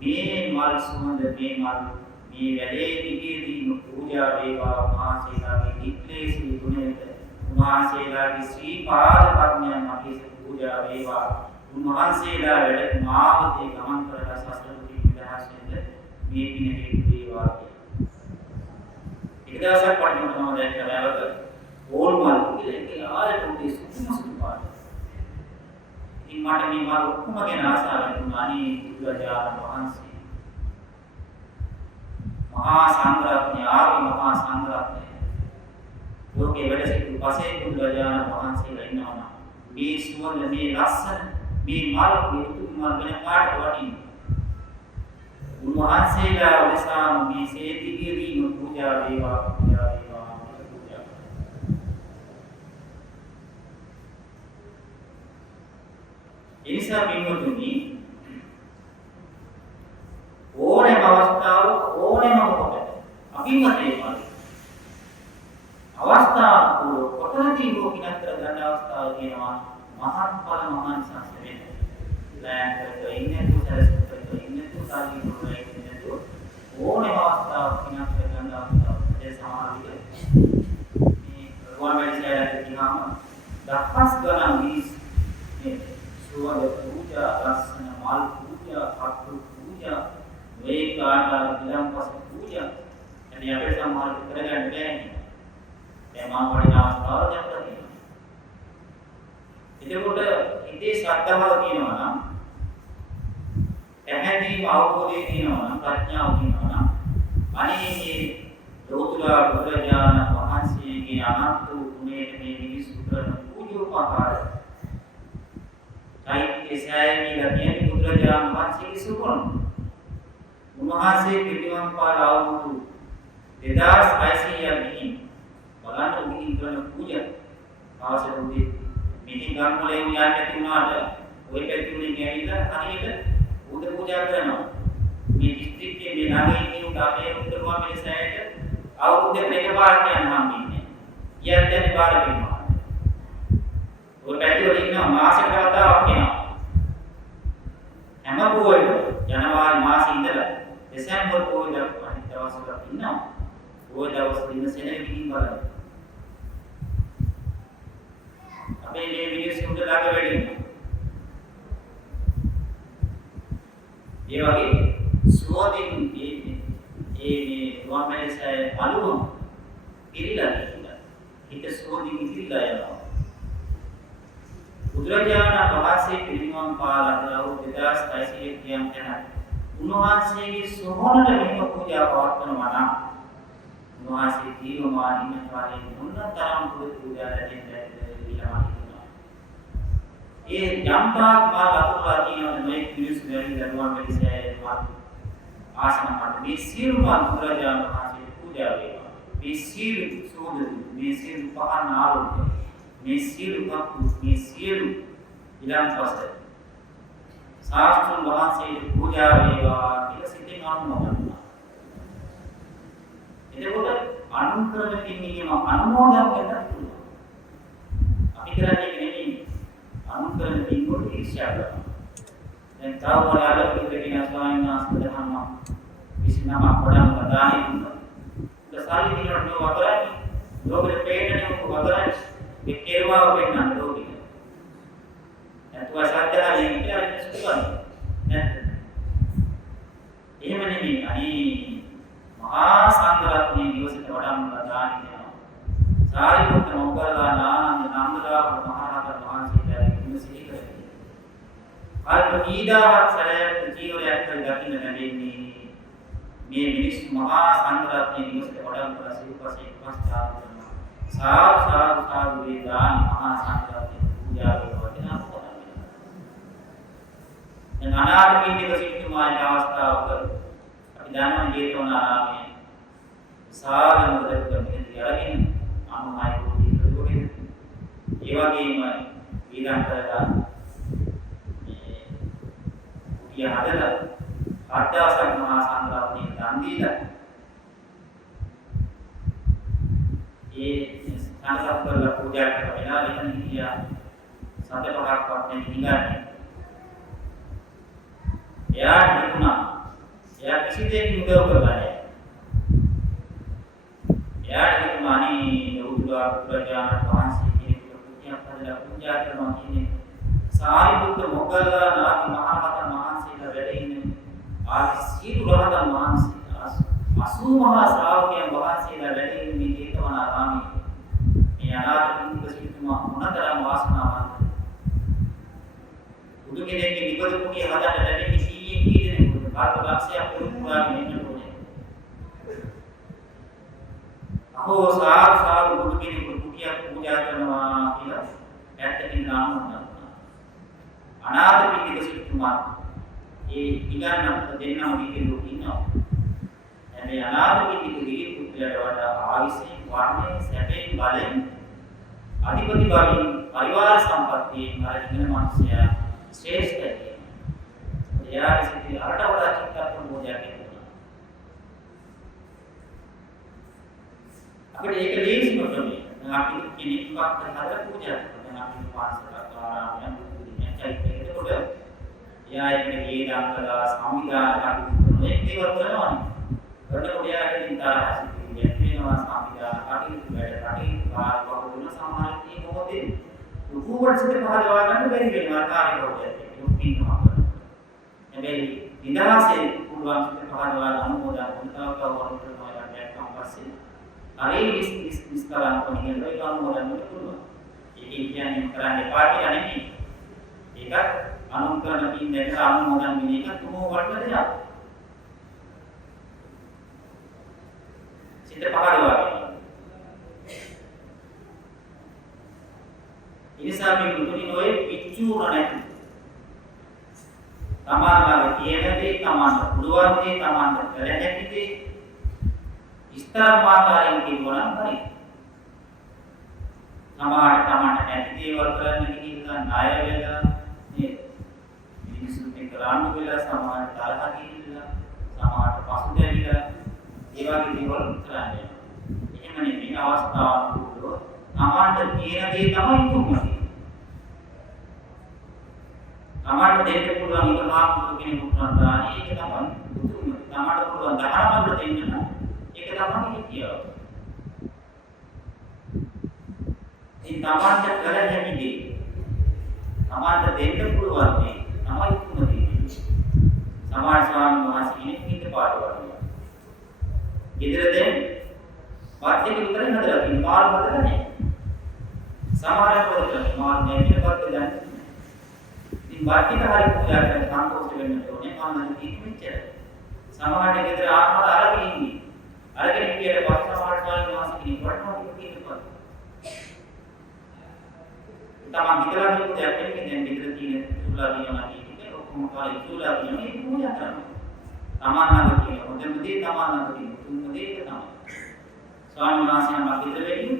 මේ මල් සුවඳ මේ මල් මේ වැඩේ දිගේදීම පූජා වේවා මහසීලාගේ නික්ලේශී ගුණයට මහසීලාගේ ශ්‍රී පාද පද්මයන් අපේ පූජා වේවා උන්වහන්සේලා වැඩ මාවතේ ගමන් කරලා සසර දුකින් නිදහස් වෙන්න මේ පින හේතු වේවා කියලා. එක දවසක් පඩියට මම දැක්ක වැවක ඕල්මල් කියලා ආයෙත් උදේ සුදුසු පාට. ඉතින් මට මේ මල් ඔක්කොම ගැන ආසාවෙන් වුණා අනේ බුදුරජාණන් වහන්සේ මහා සංඝරත්නය ආර්ය මහා සංඝරත්නය ලෝකේ වැඩ සිටි පසේ බුදුරජාණන් වහන්සේලා ඉන්නවා. මේ සුවඳ මේ ලස්සන මේ මල් පුතු මල් ගැන කාට වටින්නේ? උන්වහන්සේලා උදෙසා මේ සේතිගිරීම පූජා වේවා පූජා වේවා පූජා. නිසා පින්වතුනි ඕනෑම අවස්ථාවක ඕනෑම මොහොතක අභිමතේ මාර්ගය අවස්ථාව කොතනදී ලෝකිනක් කරගන්න අවස්ථාව කියනවා මහත්ඵල මහානිසංස වෙන්නේ. ලෑන්කරක ඉන්නේ තුසරසක ඉන්නේ තුසාරි දුරයි ඉන්නේ තු ඕනෑම අවස්ථාවක කිනක් කරගන්න අවස්ථාව. ඒ සමහර විට මේ ගෝවැඩිසෑලට ගියාම දහස් ගණන් මිනිස් මේ සුවඳ පූජා, ලස්සන මල් පූජා, කටු පූජා, මේ කාණ්ඩාල විලම්පස පූජා එනි අපේ සමහර විට කරගන්න බෑනේ. එමා වඩින අවස්ථාව දැක්කද? එතකොට ඉතේ ශ්‍රද්ධාව කියනවා නම් පැහැදිලිව අවබෝධය කියනවා නම් ප්‍රඥාව කියනවා නම් අනේ මේ ලෝතුරා බුදුරජාණන් වහන්සේගේ අනන්ත ගුණයට මේ මිනිස්සු කරන පූජෝපකාරය. චෛත්‍ය සෑයීලා කියන්නේ බුදුරජාණන් වහන්සේගේ සුගුණ. උන්වහන්සේ පිළිවන් පාල අවුරුදු 2600ක් ගිහින් බලන්න උගින් කරන පූජා අවශ්‍ය උදේ මිනිහ ගම්වල යන්නේ නැති වුණාට ওই පැතුනේ ගෑවිලා හරියට උද පූජා කරනවා. මේ දිස්ත්‍රික්කයේ මේ ළඟ ඉන්න උදාපේ උත්තරුවා මිනිසායට අවුරුද්දකට එකපාරක් යන්න හම්බෙන්නේ. ඊයත් පාර වෙනවා. ඔය පැතුවල ඉන්න මාසෙකට වතාවක් එනවා. හැම පොයෙම ජනවාරි මාසේ ඉඳලා දෙසැම්බර් පොය දක්වා අනිත් දවස්වල ඉන්නවා. ওই දවස් දින සෙනෙහ ගිහින් බලන්න. අපේ මේ මිනිස්සුන්ට ළඟ වැඩි වෙනවා. ඒ වගේ සුවඳින් මේ වමනසේ අලුම ඉරිලා ඉන්නවා. හිත සුවඳින් ඉරිලා යනවා. බුදුරජාණන් වහන්සේ පිළිමම් පාලා අවුරුදු 2600 කියන් යන උන්වහන්සේගේ සොහොනට මෙහෙම පූජා පවත්වනවා නම් උන්වහන්සේ ජීවමාන ඉන්න කාලේ මොනතරම් පූජා ලැබෙන්නේ කියලා හිතනවා. ඒ යම්තාක් මා ලකුණා කියනවා මේ මිනිස්සු ගැන දරුවන් මෙලිසෑ ආසන මත මේ සියලු බුදුරජාණන් වහන්සේ පූජා වේවා. මේ සියලු සෝදරු මේ සියලු පහන් ආරෝග්‍ය මේ සියලු කප්පු මේ සියලු ඊළඟපස සාස්ත්‍රුන් වහන්සේ පූජා වේවා කියලා සිතින් අනුමೋದනා. එතකොට අනුක්‍රමකින් නියම අනුමෝදන් වෙන්න පුළුවන්. අපි කරන්නේ නෙමෙයි අනුක්‍රමකින් කොට ඉර්ෂ්‍යා කරනවා. දැන් තාවරාල පිළිගෙන ස්වාමීන් වහන්සේ දහම 29 වඩාම දාහි දුන්නා. දසාලි දිනන වතරයි ලෝකෙ පේන්නේ වතරයි විකේරවා වෙන්න ඕනේ. නැතුව සාධාරණයෙන් කියලා ඉස්සුවන්නේ. නැත්නම් එහෙම නෙමෙයි. අනේ මහා සංඝරත්නයේ නිවසට වඩාම දානි දෙනවා. සාරිපුත්ත මොග්ගල්ලාන ආනන්ද නන්දලාව මහරහතන් වහන්සේලා ඉන්න සිහි කරගෙන. අල්ප නීදාවක් සැලයක් ජීවයක් දකින්න ලැබෙන්නේ මේ මිනිස් මහා සංඝරත්නයේ නිවසට වඩාම සිහිපසේ පස්චාත් කරනවා. සාදු වේදාන මහා සංඝරත්නයේ පූජා කරනවා. දැන් අනාථපිණ්ඩික සිටුමාගේ අවස්ථාවක අපි දන්නවා ජේතවනාරාමයේ විශාල මුදලක් මෙතනදී අරගෙන අනුමයි කුටි කරගොනේ. ඒ වගේම ඊළඟට මේ කුටිය හදලා අට්ඨාසක මහා සංඝරත්නයේ දන් දීලා ඒ සංඝරත්නවල පූජා කරලා වෙලා එතන ගියා සත පහක් වටේ නිගන්නේ. එයා නිකුණා. එයා කිසි දෙයකින් උදව් කරලා නැහැ. එයා නිකුණානි උතුරා බුදුරජාණන් වහන්සේ කෙනෙකුට කුටියක් හදලා පූජා කරනවා කියන්නේ සාරිපුත්ත මොග්ගල්ලාන ආදී මහරහතන් වහන්සේලා වැඩ ඉන්න ආදී සීල රහතන් වහන්සේලා 80 මහා ශ්‍රාවකයන් වහන්සේලා වැඩ ඉන්න මේ ජේතවනාරාමයේ මේ අනාථපිණ්ඩික සිටුමා මොනතරම් වාසනාවන්තද. බුදු කෙනෙක්ගේ නිබඳ කුටිය හදන්න ලැබෙන්නේ කාර්ය ලක්ෂයක් පුරුදුවාගෙන ඉන්න ඕනේ. අහෝ සාරු බුදු කෙනෙකුට කුටියක් පූජා කරනවා කියලා ඇත්තකින් නාමයක්. අනාථපිණ්ඩික සිටුමා ඒ ඉගන්නත් දෙන්නම විදිහට ඉන්නවා. හැබැයි අනාථපිණ්ඩික ගිහි පුත්‍රයාට වඩා ආවිසයෙන් වර්ණයෙන් සැපයෙන් බලෙන් අධිපති බවින් පරිවාර සම්පත්තියෙන් අර ඉන්න මිනිසයා ශ්‍රේෂ්ඨයි. එයාගේ සිතේ අරට වඩා චිත්ත ප්‍රබෝධයක් එනවා. අපිට ඒක ලේසිම ක්‍රමය. අපි කෙනෙක් වක්ත හදලා පූජා කරනවා. අපි පාසලක් ආරාමයක් බුදුදහමක් චෛත්‍යයකට එතකොට එයා ඒකට ගේ දාන කළා සංවිධාන කටයුතු මේක දේවල් කරනවානේ. කරනකොට එයාට ඉතාලසිතිය වෙනවා සංවිධාන කටයුතු වැඩ කටයුතු කාර්යබහුල වෙන සමාජීය මොහොතේ දුකවට සිට පහදවා ගන්න බැරි වෙනවා කාර්යබහුලයක්. ඒක පින්නවා. හැබැයි නිදහසේ පුළුවන් සිට පහදවා අනුමෝදන් වුණා කවවරු කරනවා යන්න පස්සේ හරි විස්තරම් කොහේද ඒක අනුමෝදන් වෙන්න පුළුවන්. ඒක කියන්නේ කරන්න එපා කියලා නෙමෙයි. ඒකත් අනුකරණ පින් දෙක අනුමෝදන් වෙන එක තුමෝ වටන දෙයක්. සිත පහදවා ගන්න. ඉනිසා මේ මුතුනි ඔය පිච්චුර නැති තමාගේ තියෙන දේ තමාට පුළුවන් දේ තමාට කළ හැකි දේ විස්තර මාකාරයෙන් කියනවා නම් හරි. තමාට නැති දේවල් කරන්න ගිහිල්ලා ණය වෙලා නේද? මිනිස්සුන්ට කරන්න වෙලා සමාජ තරහ ගිහිල්ලා සමාජ පසුතැවිලා ඒ වගේ දේවල් කරන්නේ. එහෙම නෙමෙයි අවස්ථාවක තමාට තියෙන දේ තමයි දුන්නේ. තමාට දෙන්න පුළුවන් එක මාකුතු කෙනෙකුට දාන ඒක තමයි බුදුම. තමාට පුළුවන් 10 දෙන්න නම් ඒක තමයි කියව. ඉතින් තමාට කළ හැකි දේ තමාට දෙන්න පුළුවන් දේ තමයි බුදුම දෙන්නේ. සමාජ ස්වාමීන් වහන්සේ කෙනෙක් හිත පාඩවනවා. ගෙදර දෙන්න වාක්‍යක විතර හදලා තියෙන මාල් හදලා නැහැ. සමහරව කරලා මාල් නැතිවත් දැන් වාක්‍යක හරි පූජා කරන සම්පූර්ණ වෙන්න ඕනේ මම කිව්වෙච්චර. සමහරට ගෙදර ආත්මවල අරගෙන ඉන්නේ. අරගෙන ඉතියට පස්සේ සමහරට කාලේ මාස කිනි වටනවා කියනවා. තමන් විතරක් පූජා කරන්නේ දැන් ගෙදර තියෙන සුලා දිනවා කියන්නේ ඔක්කොම කාලේ සුලා දිනවා මේ පූජා කරනවා. තමන් නම් කියන හොඳම දේ තමන් නම් කියන තුන්ම දේ ඒක තමයි. ස්වාමීන් වහන්සේ නම් ගෙදර වෙන්නේ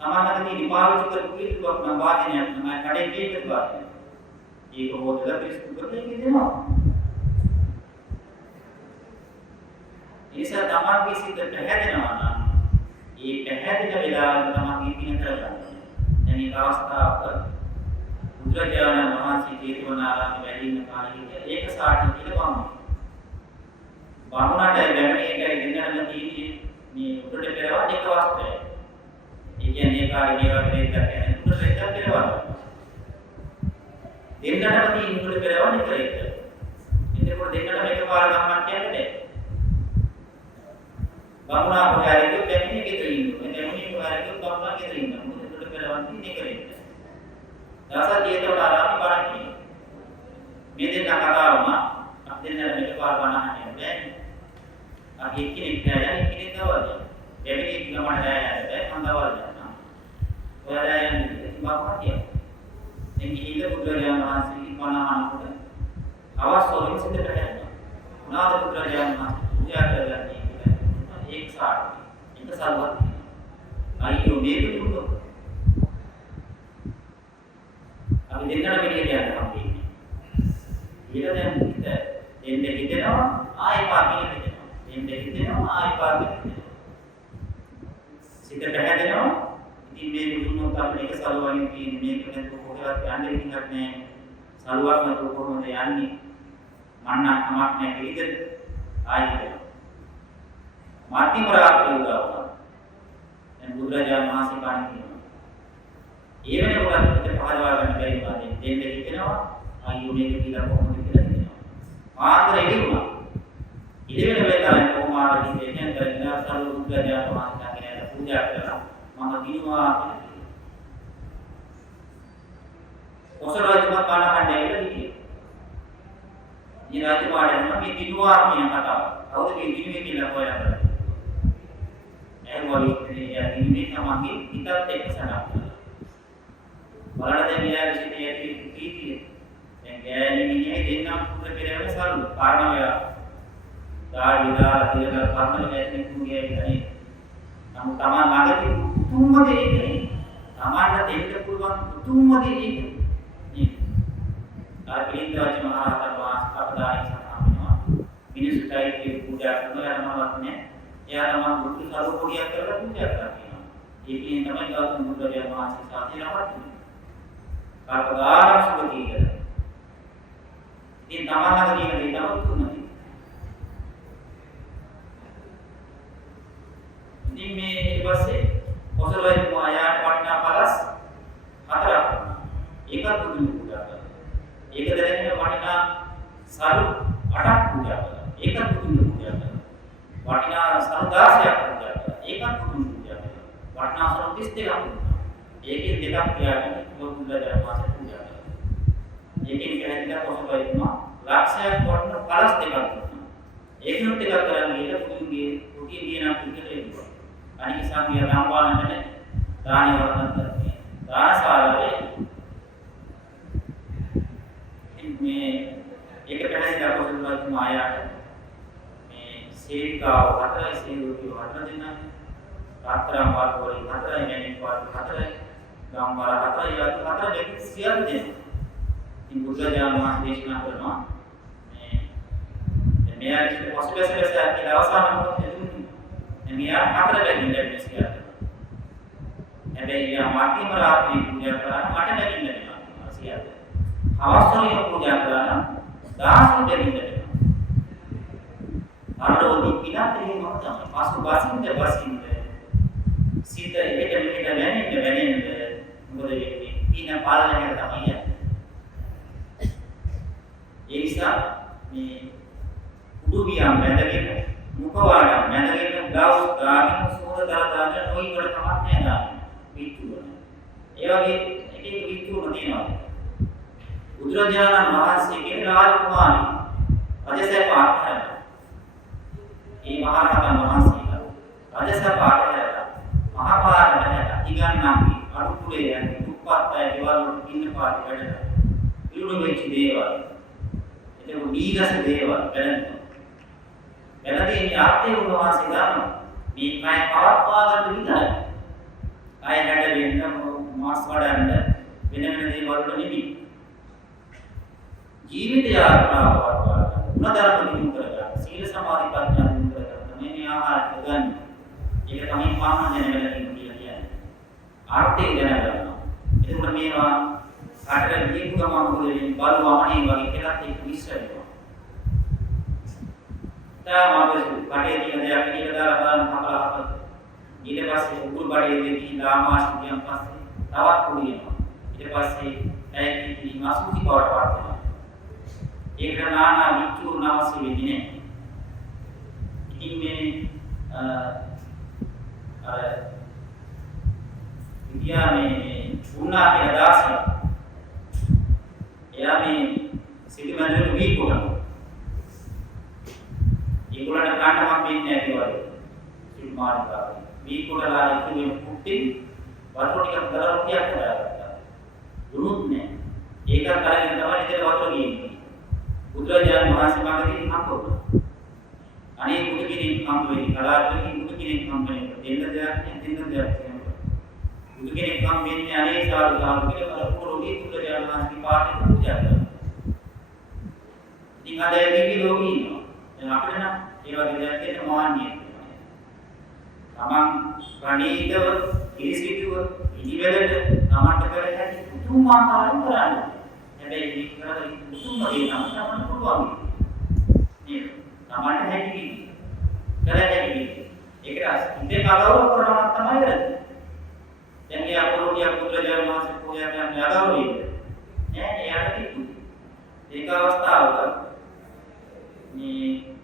තමන් නම් තියෙන පාවිච්චි කරපු කීටුවක් නම් වාදනයක් නම් කඩේ කීටුවක් වාදනයක්. ඒක හොදලා පිස්සු කරලා ඒක දෙනවා. ඒසත් තමන්ගේ සිත පැහැදෙනවා නම් ඒ පැහැදින වෙලාවට තමන්ගේ පින කරගන්න. දැන් මේ අවස්ථාවක බුදුරජාණන් වහන්සේ ජේතවනාරාමයේ වැඩි ඉන්න කාලේ ඒක සාටි කියලා වමු. බමුණට වැඩණේට ගෙන්නන්න තියෙන්නේ මේ උඩට පෙරවා දෙක වස්ත්‍රය. ඒ කියන්නේ ඒ කාලේ මේවා දෙයක් කියන්නේ උඩට එක පෙරවා. දෙන්නටම තියෙන උඩ පෙරවන්නේ කරේට. එතකොට දෙන්නටම එකපාර ගමනක් යන්නේ නැහැ. බමුණා කොහේරියෝ දෙන්නේ ගෙදර ඉන්නවා. එතෙමුණි කොහේරියෝ බමුණා ගෙදර ඉන්නවා. මොකද උඩ පෙරවන්නේ කරේට. දවසක් ජීවිතවල ආරාමේ බලන් කියනවා. මේ දෙන්න කතා වුණා. අපි දෙන්නට එකපාර බණහන්නේ නැහැ. අපි එක්කෙනෙක් නෑ යන්නේ කෙනෙක් දවල්ද. එවෙලේ ගමන නෑ යන්නේ මම දවල් යනවා. ඔයාලා යන්නේ බමුණා කියනවා. ඉංග්‍රීසි බුදුරජාණන් වහන්සේගේ පණහනකොට අවස්වලින් සිද්ධ කරගන්නවා. උනාද බුදුරජාණන් වහන්සේ පූජා කරගන්නේ ඒක සාර්ථක. ඒක සල්වත්. අයියෝ මේක දුන්නොත් අපි දෙන්නම මෙලියට යන්න හම්බෙන්නේ. ඊට දැන් එන්නේ හිතෙනවා ආයෙ පාපින හිතෙනවා. එන්නේ හිතෙනවා ආයෙ පාපින හිතෙනවා. සිත පැහැදෙනවා. ඉතින් මේක දුන්නොත් අපිට ඒක සල්වන්නේ තියෙන්නේ මේක නැතුව කොහෙවත් යන්න ඉතින් නැහැ. සල්වක් නැතුව කොහොමද යන්නේ? මන්නක් කමක් නැහැ පිළිදෙද? ආයෙත් මාති ප්‍රාප්තිය උදාවනවා. දැන් බුදුරජාණන් වහන්සේ පාණි කියනවා. ඒ වෙනකොට අපිට පහදවා ගන්න බැරි වගේ දෙන්න හිතෙනවා. අයියෝ මේක කියලා කොහොමද කියලා හිතෙනවා. ආන්දර ඉදිරියුණා. ඉදිරියට වෙලාවෙ කොහොම ආරි දෙන්නේ දැන් සල්ව බුදුරජාණන් වහන්සේ කෙනෙක් පූජා කරලා මම දිනුවා කියලා. ඔසරාජිමත් පාණහඬ ඇවිල්ලා හිටියේ. ඊ රාජපාඩයන් මේ දිනුවා කියන කතාව. කවුද මේ දිනුවේ කියලා හොයලා බලන්න. එහුවලු මේ දිනුවේ තමන්ගේ හිතත් එක්ක සනක් කරලා. බලන්න දැන් ඊයා විශ්ිතේ ඇති කීතිය. දැන් ගෑණි මිනිහේ දෙන්නම් පුතේ පෙරවල සල්ලු කාරණා වෙලා. දාඩිලා තියලා කර්මල ඇතුලේ කුගේ ඇවිල්ලා නමුත් තමන් ළඟදී උතුම්ම දේ ඒකනේ. තමන්ට දෙන්න පුළුවන් උතුම්ම දේ ඒක. පිළිඳ වචන මහරහතන් වහන්සේ අපදානික සඳහන් වෙනවා. මිනිසුටයි කියන පූජා කරනවා යනවත් නෑ. එයා තමයි බුදු සරුපුරියක් කරලා පූජා කරනවා. ඒකෙන් තමයි ගෞතම බුදුරජාණන් වහන්සේ සාතිය ලබන්නේ. කල්පගානක් සුගතිය කියලා. ඉතින් තමන්ලඟ තියෙන දේ තමයි තුනයි. ඉතින් මේ ඊට පස්සේ කොසලයි මායාට වටිනා පළස් හතරක්. ඒකත් බුදුන් පූජා කරනවා. ඒක දැනගෙන වටිනා සරු 8ක් පූජා කරනවා. ඒකත් බුදුන් පූජා කරනවා. වටිනා සරු 16ක් පූජා කරනවා. ඒකත් බුදුන් පූජා කරනවා. වටිනා සරු 32ක්. ඒකෙන් දෙකක් තියාගෙන බුදුරජාණන් වහන්සේ පූජා කරනවා. ඒකෙන් කියන්නේ කොසලයිම ලක්ෂයක් වටින පළස් දෙකක් තියෙනවා. ඒකෙන් ටිකක් කරන්නේ ඊට බුදුන්ගේ කුටි දිනන පිටකේ අනික සාමිය රාමපාලනනේ දානේ වරණත් දානශාලාවේ මේ ඒක පැහැදිලි අපසුලවත් මායාට මේ සේවිකාව හතරයි සේවකයෝ හතර දෙනා රාත්‍රාම් වාරවල හතරයි මැණික් වාර හතරයි ගම්වල හතරයි යත් හතර දෙක සියලු දෙනා ඉතින් බුදුරජාණන් වහන්සේ දේශනා කරනවා මේ මෙයාගේ පොස්පෙසලස් කියලා අවසාන මොහොතේ මෙයා හතර බැගින් ලැබෙන්නේ කියලා. හැබැයි යා මාතිම රාත්‍රී පූජා කරලා මට බැගින් ලැබෙනවා සියල්ල. අවස්ථාවේ පූජා කරලා 10 බැගින් ලැබෙනවා. අරඩෝදි පිනාතේ මොකද පසු බසින්ද සිත එකට වැනෙන්න මොකද වෙන්නේ? පින පාලනයකට තමයි යන්නේ. ඒ නිසා මේ උඩුවියම් වැදගෙන මුඛවාඩම් මැනගෙන ග්ලව්ස් ගාගෙන සෝද දාගෙන නොයිකට තමයි නෑ විත්තුන. ඒ වගේ එක එක විත්තුන තියෙනවා. බුදුරජාණන් වහන්සේ කියන රාජකුමාරී රජසැප ආහාර. මේ මහරහතන් වහන්සේලා රජසැප ආහාර මහපාර නැහැ. ඊගන්නාගේ අනුකූලයේ යන්නේ දුප්පත් අය දේවල් ඉන්න පාටි වැඩ. ඉරුණු වෙච්ච දේවල්. ඒක නීගස දේවල් වැඩ. එළදී මේ ආර්ථය උන්වහන්සේ ගන්නවා. මේ කය පවත්වා ගන්න විතරයි. කය හැඩ වෙන්න මාස් වඩන්න වෙන දේවල් වල නෙමෙයි. ජීවිතය ආත්මාව පවත්වා ගන්න. ಗುಣධර්ම දිනු කර ගන්න. සීල සමාධි ප්‍රඥා දිනු කර ගන්න. මේ ආහාර ගන්න. ඒක තමයි පාමන දැනගන්න කියන්නේ. ආර්ථය දැනගන්නවා. එතකොට මේවා කාටද දීපු ගමන් මොකද වෙන්නේ? බලවමනේ වගේ කෙලක් ඒක විශ්ව වෙනවා. මාපස් කඩේ තියෙන දෙයක් කියලා දාලා බලන්න හකලා ඊට පස්සේ උගුරු කඩේ දෙකී ලාමාස් කියන පස්සේ තවත් කුඩියනවා ඊට පස්සේ ඇයි මාසුති බවට පත් වෙනවා ඒක නානා විචු නවසි වෙන්නේ ඉතින් මේ අර විද්‍යාවේ උන්නා කියන දාසිය එයා මේ සිටිමන්දේ වීකුණා ඒගොල්ලන්ට ගන්න හම්බෙන්නේ නැහැ ඒවලු. සිල්මානිකා. මේ කොටලා ඉතින් පුටි වතුර ටිකක් දාලා රුටියක් හදාගත්තා. දුනුත් නෑ. ඒකත් අරගෙන තමයි ඉතින් වතුර ගියේ. බුදුරජාණන් වහන්සේ මාගේ හම්බ වුණා. අනේ බුදු කෙනෙක් හම්බ වෙන්නේ කලාතුරකින් බුදු කෙනෙක් හම්බ වෙන්නේ දෙන්න දෙයක් තියෙනවා. බුදු කෙනෙක් හම්බ වෙන්නේ අනේ සාදු සාදු කියලා කරපුරෝගේ බුදුරජාණන් වහන්සේ පාටේ පූජා කරනවා. ඉතින් අද දිවි ලෝකේ ඉන්නවා. අපිට නම් ඒ වගේ දෙයක් කියන මාන්නය තමන් ප්‍රණීතව ඉරිසිතුව ඉනිවැලට තමන්ට කර හැකි පුදුමාකාරව කරන්නේ. හැබැයි මේක කරලා පුදුම දේ නම් තමන්ට පුළුවන්. නේද? තමන්ට හැකි කර හැකි. ඒක ඉතින් කතාව කරනවා තමයි කරන්නේ. දැන් මේ අපරෝධිය පුත්‍රයන් වහන්සේ පූජා කරන යගෞරවය. නෑ එයාට කිව්වා. ඒක අවස්ථාවක මේ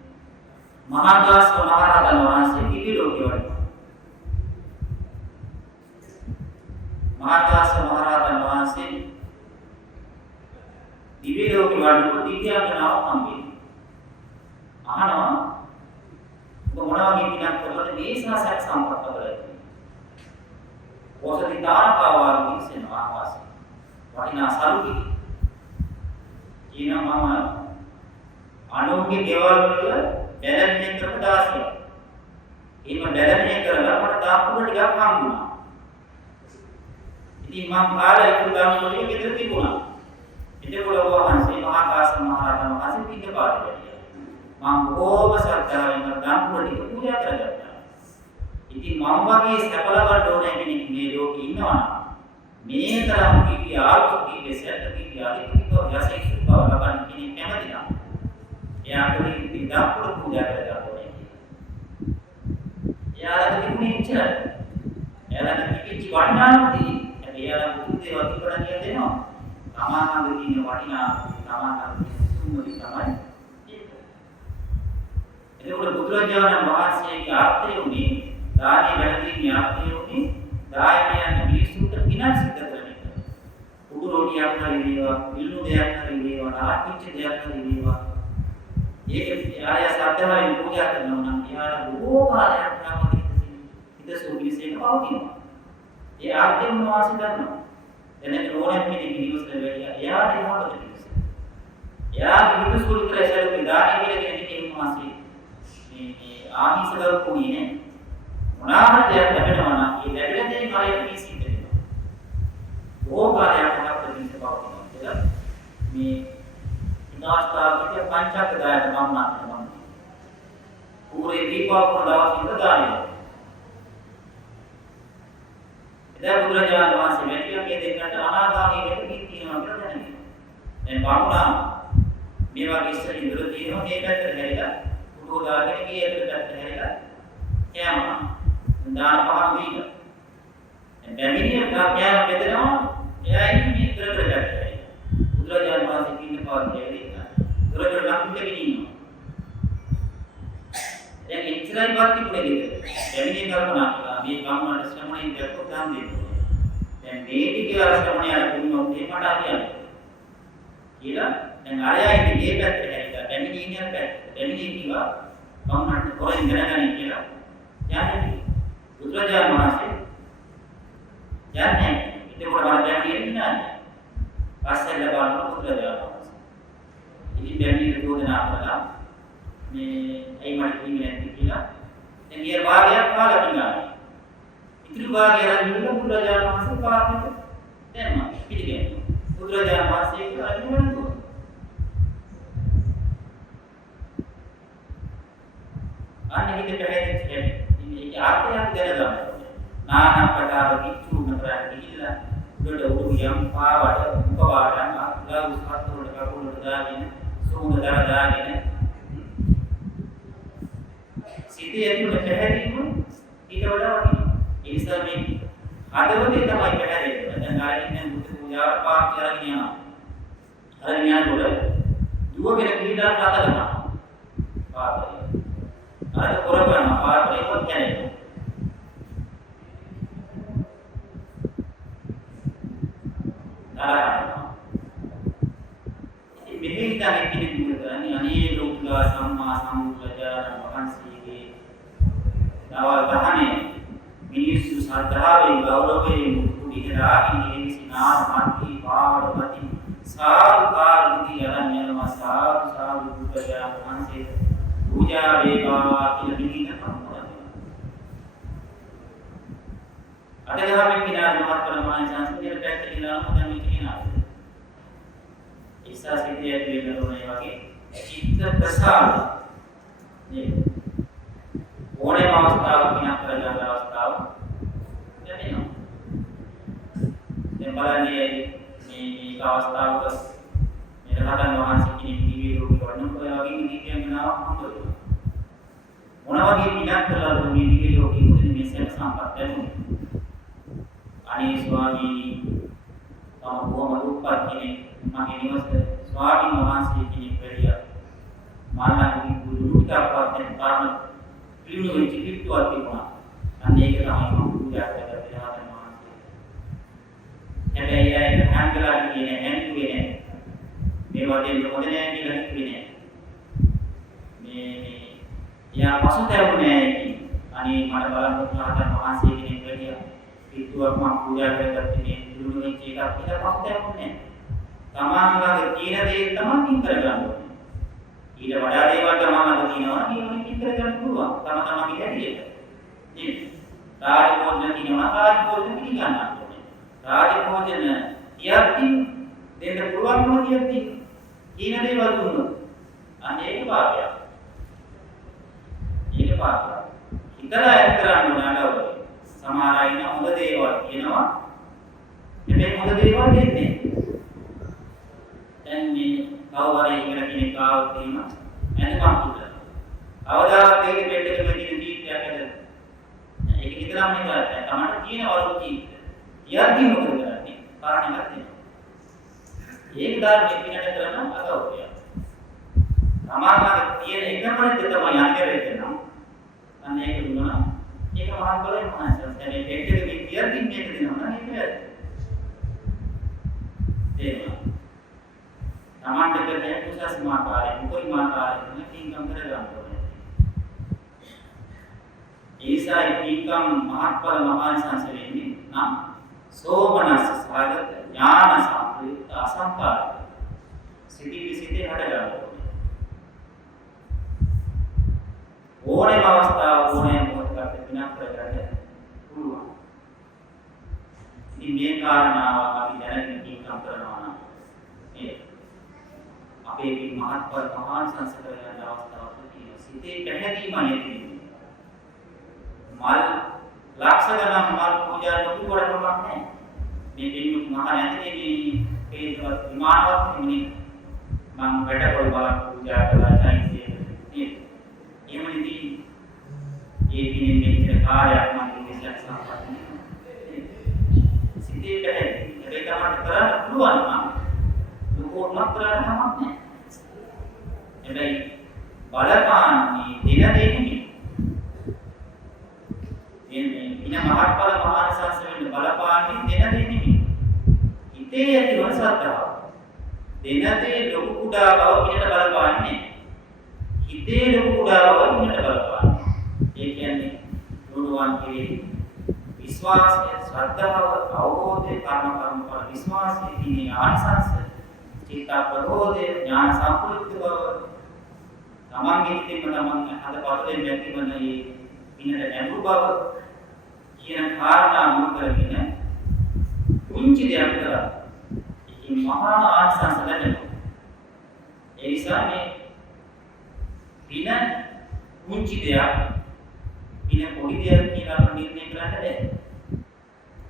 මහාදාස මහරහතන් වහන්සේ දිවි ලෝකේ වඩිනවා. මහාදාස මහරහතන් වහන්සේ දිවි ලෝකේ වඩිනකොට දිව්‍යාංගනාවක් හම්බෙන්නේ. අහනවා ඔබ මොනවා වගේ පිනක් කරලාද මේ සාසක් සම්පත් කරලා ඔසති තාරකාවාර විශ්ෙන ආවාස වටිනා සරුකි කියනවා මම අනුන්ගේ ගෙවල් වල බැලන්ස් කරන 16. එහෙම බැලන්ස් කරලා මට දාපුර ටිකක් හම්බුණා. ඉතින් මම කාලේ ඉක්ු දාපුරේ ගෙදර තිබුණා. එතකොට වහන්සේ මහා කාශ්‍යප මහ රහතන් වහන්සේ පිටපාත වැඩියා. මම බොහෝම ශ්‍රද්ධාවෙන් ගම්පුර ටික පූජා කරගත්තා. ඉතින් මම වගේ සැප ලබන්න ඕනේ කෙනෙක් මේ ලෝකේ ඉන්නවා. මේ තරම් කිවි ආලෝක කිවි සැප කිවි අධිකව යසෙක් බව ලබන්න කෙනෙක් කැමති නම් එයාට ඉතින් ගම්පුර පූජා කරගන්න ඕනේ. එයාට තිබුණේ ඉච්චරයි. එයාට කිවිච්ච වටිනාකමදී එයාලා මුතු දේවල් තිබුණා කියලා දෙනවා. තමාගේ තියෙන වටිනා තමාගේ සුමුදි තමයි ඒක. එතකොට බුදුරජාණන් වහන්සේගේ ආර්ථය උනේ දානේ වැඩිීමේ ආර්ථය උනේ දායකයන් මිනිසුන්ට විනාශ සිද්ධ කරන එක. උඩු රොටියක් හරි වේවා, ඉල්ලු දෙයක් හරි වේවා, නාටිච්ච දෙයක් හරි වේවා. ඒක ආය සත්‍යයෙන් පූජා කරනවා නම් එයාට බොහෝ කාලයක් තමයි හිතසු පිළිසෙක පවතිනවා. ඒ ආර්ථය මොනවාසි කරනවා. එනේ ඕනෙම කෙනෙක් නිවස් කරලා එයාට මොකද කියන්නේ? එයාගේ හිතසු විතරයි දානේ කියලා කෙනෙක් ඉන්නවාසි. මේ ආමිෂ කරපුණේ නේ. මොනවා දෙයක් ලැබෙනවා නම් ඒ ලැබෙන දේ කායයට පිසිට වෙනවා. ඕකාරයක් හදන්න පිසිට පවතිනවා කියලා මේ ඉනාස්තාවික පංචක දායක මම ඌරේ දීපාවුන දවස් ඉඳ දානේ. එදා බුදුරජාණන් වහන්සේ මෙතිය මේ දෙන්නට අනාගාමී වෙන්න තියෙනවා කියලා දැනෙනවා. දැන් බාමුණා මේ වගේ ඉස්සරින් දුර තියෙනවා මේ පැත්තට හැරිලා උඩෝ දාගෙන ගියේ පැත්තට හැරිලා යනවා. දාන පහක් දීලා. දැන් බැමිණිය කෑම බෙදනවා එයා ඉන්නේ ඉතරට ගැටේ. බුදුරජාණන් වහන්සේ කින්න පාඩේ දෙන්න. දුරට ලක්ුම් දෙකකින් ඉන්නවා. දැන් ඉච්චරයි වත් තිබුණේ නේද? බැමිණිය කල්පනා කළා මේ ගාමන ශ්‍රමණෙන් දැක්කොත් දාන් දෙන්න. දැන් මේ ටික ශ්‍රමණයා දුන්නොත් මේ මට හරියන්නේ. කියලා දැන් ආයෙ ඉන්නේ මේ පැත්තට හැරිලා බැමිණිය ඉන්නේ පැත්තට. බැමිණිය කිව්වා මම කොහෙන් දැනගන්නේ කියලා. යන්නේ බුදුරජාණන් වහන්සේ යන්නේ ඉතින් කොට බණ්ඩිය ඉන්නේ පස්සේ ලබන බුදුරජාණන් වහන්සේ ඉතින් බැමිණිය යෝජනා කළා මේ ඇයි මට කිව්වේ නැති කියලා දැන් ඊය වාගයක් කාලා තිබුණා ඉතිරි වාගය අරගෙන බුදුරජාණන් වහන්සේ පාපිට දැම්මා පිළිගන්න බුදුරජාණන් වහන්සේ කියලා අනුමත අනේ හිතේ පැහැදිලි ඒක ආර්ථයක් දැනගන්න. නානා ප්‍රකාර කිච්චුන ප්‍රාණ ගිහිල්ලා උඩට උඩු යම් පාවට මුඛවාඩම් අග්ගා උස්පත් වලට කකුලට දාගෙන සෝඳ දාගෙන සිටේ ඇතුළේ පැහැදිලිම ඊට වඩා වටිනවා. ඒ නිසා මේ හදවතේ තමයි පැහැදිලි. දැන් ආයෙත් බුදු පූජාව පාත් කරගෙන යනවා. අරගෙන යනකොට දුවගෙන පිටාට හදලා පාතේ. අර කොරබන පාතේ කොට කැනේ. මෙහි ඉඳන් කෙනෙක් කරන්නේ අනේ ලෝකලා සම්මා සම්බුද්ධජානක වහන්සේගේ දවල් දහනේ මිනිස්සු ශ්‍රද්ධාවෙන් ගෞරවයෙන් කුඩිහරාගෙන ඉසිනා මන්ති පාවඩපති සාදුකාර දුති යන යනවා සාදු බුද්ධජානක වහන්සේ පූජා වේවා කියලා පිළිගන්න කම්මරන අදගහමින් විනාඩි මහත් ප්‍රමාණය සංස්කෘතියට පැත්තට දාලා දැන් මේ කියනවා ඉස්සාසිතේ ඇති වෙනෝනේ වගේ චිත්ත ප්‍රසාද නේද ඕනෑම අවස්ථාවක විනාශ කරගන්න අවස්ථාව දැනෙනවා දැන් බලන්නේ මේ අවස්ථාවක මේ රහතන් වහන්සේ කෙනෙක් දිව්‍ය රූප වඩන ඔය වගේ දීපයන් නාම හම්බුනේ මොන වගේ විනාශ කරලා දුන්නේ දිව්‍ය ලෝකෙ මුදින මේ සැප සම්පත් ලැබුණේ අනේ ස්වාමීනි තම බොහොම දුක්පත් කෙනෙක් මගේ නිවස ස්වාමීන් වහන්සේ කෙනෙක් වැඩියා මානසික දුරුටපත් වෙන කාරණා පිළිණු වෙච්ච කිට්ටුවක් තිබුණා අන්න ඒක තමයි මම පූජා කරලා රහතන් වහන්සේ හැබැයි ඒ හැංගලා කියන්නේ හැංගුවේ නෑ මේ වගේ හොඳ නෑ කියලා හිතුවේ නෑ මේ යා පසුතැවුනේ අනේ මට බලන්න රහතන් වහන්සේ කෙනෙක් වැඩියා කිට්ටුවක් මම පූජා කරගත්තේ දුරු වෙච්ච එකක් කියලා පසුතැවුනේ තමන්ගේ තියෙන දේ තමයි කින් කරගන්න ඕනේ. ඊට වඩා දේවල් තමන්ට තියෙනවා ඒකෙන් කින් කරගන්න පුළුවන්. තමන්ගේ හැටියට. නේද? රාජභෝජන තියෙනවා රාජභෝජන පිළිගන්න ඕනේ. රාජභෝජන යද්දී දෙන්න පුළුවන්කම කියද්දී කීන දේවල් දුන්නොත් අනේක පාපයක්. ඒක පාපයක්. හිතලා ඇත් කරන්න නඩවල. සමහර අය ඉන්න හොඳ දේවල් කියනවා. හැබැයි හොඳ දේවල් දෙන්නේ. දැන් මේ කවවරේ ඉගෙන කෙනෙක් ආවොත් එහෙම එනකම් හිතලා. අවදාවත් දෙකේ පෙට්ටක මෙදින තීත්‍යයක් ඇද. ඒක හිතලාම නේ කරන්නේ. තමන්ට කියන වරු තීත්‍ය. කියද්දි මොකද කරන්නේ? කාරණයක් දෙනවා. ඒක ධර්මයේ පිනට කරන අගෞරවය. සමානව තියෙන එකම දේ තමයි අන්තරේ නම්. අන්න ඒක දුන්නා. ඒක මහත්කලේ මහසස්. දැන් මේ පෙට්ටකේ කියද්දි මේක දෙනවා නම් ඒක වැරදි. ඒක තමන්ට කරන්නේ කුසස් මාකාරය, මුකුයි මාකාරය කිංකම් කරගන්න ඕනේ. ඒසයි කිංකම් මහත්ඵල මහානිසංස වෙන්නේ නම් සෝමනස්ස සාගත ඥාන සම්ප්‍රයුක්ත අසංකාරක සිටි සිටේ හට ගන්න ඕනේ. ඕනෑම අවස්ථාවක ඕනෑම මොහොතකට විනාශ කරගන්න පුළුවන්. ඉතින් මේ කාරණාව අපි දැනගෙන කිංකම් කරනවා නම් අපේ මේ මහත්ඵල මහාන් සංස්කරණ අවස්ථාවක් තියෙන සිතේ පැහැදීම නැති මල් ලක්ෂ ගණන් මල් පූජා නොකරනකමක් නැහැ. මේ දෙන්නු මහා නැතිනේ මේ හේතුවත් විමානවත් නෙමෙයි. මම වැඩකොල් බලක් පූජා කළා චෛත්‍යයේ නේද? එහෙමදී ඒ දිනේ මෙච්චර කාර්යයක් මම ඉස්සෙල්ලා සම්පූර්ණ සිතේ පැහැදිලි. ඒක තමයි කරන්න පුළුවන් නම් දුකෝනක් කරන්න තමයි නැහැ. හැබැයි බලපාන්නේ දින දෙන්නේ. එන්නේ ඉන මහත්ඵල මහානිසංස වෙන්න බලපාන්නේ දින දෙන්නේ. හිතේ ඇති වසත්තාව. දිනතේ ලොකු කුඩා බව පිටට බලපාන්නේ. හිතේ ලොකු කුඩා බව පිටට බලපාන්නේ. ඒ කියන්නේ දුරුවන් කෙරෙහි විශ්වාසය, ශ්‍රද්ධාව, අවබෝධය, කර්මඵල විශ්වාසය, දිනේ ආනිසංස, චිත්ත ප්‍රබෝධය, ඥාන සම්පූර්ණ බව තමන්ගේ හිතෙන්ම තමන් හද පතෙන් නැතිවන මේ පිනට නැඹුරු බව කියන කාරණා මුල් කරගෙන කුංචි දෙයක් කරා. ඉතින් මහා ආනිසංස ලැබෙනවා. ඒ නිසා මේ පින කුංචි දෙයක්, පින පොඩි දෙයක් කියලා අපිට නිර්ණය කරන්න බැහැ.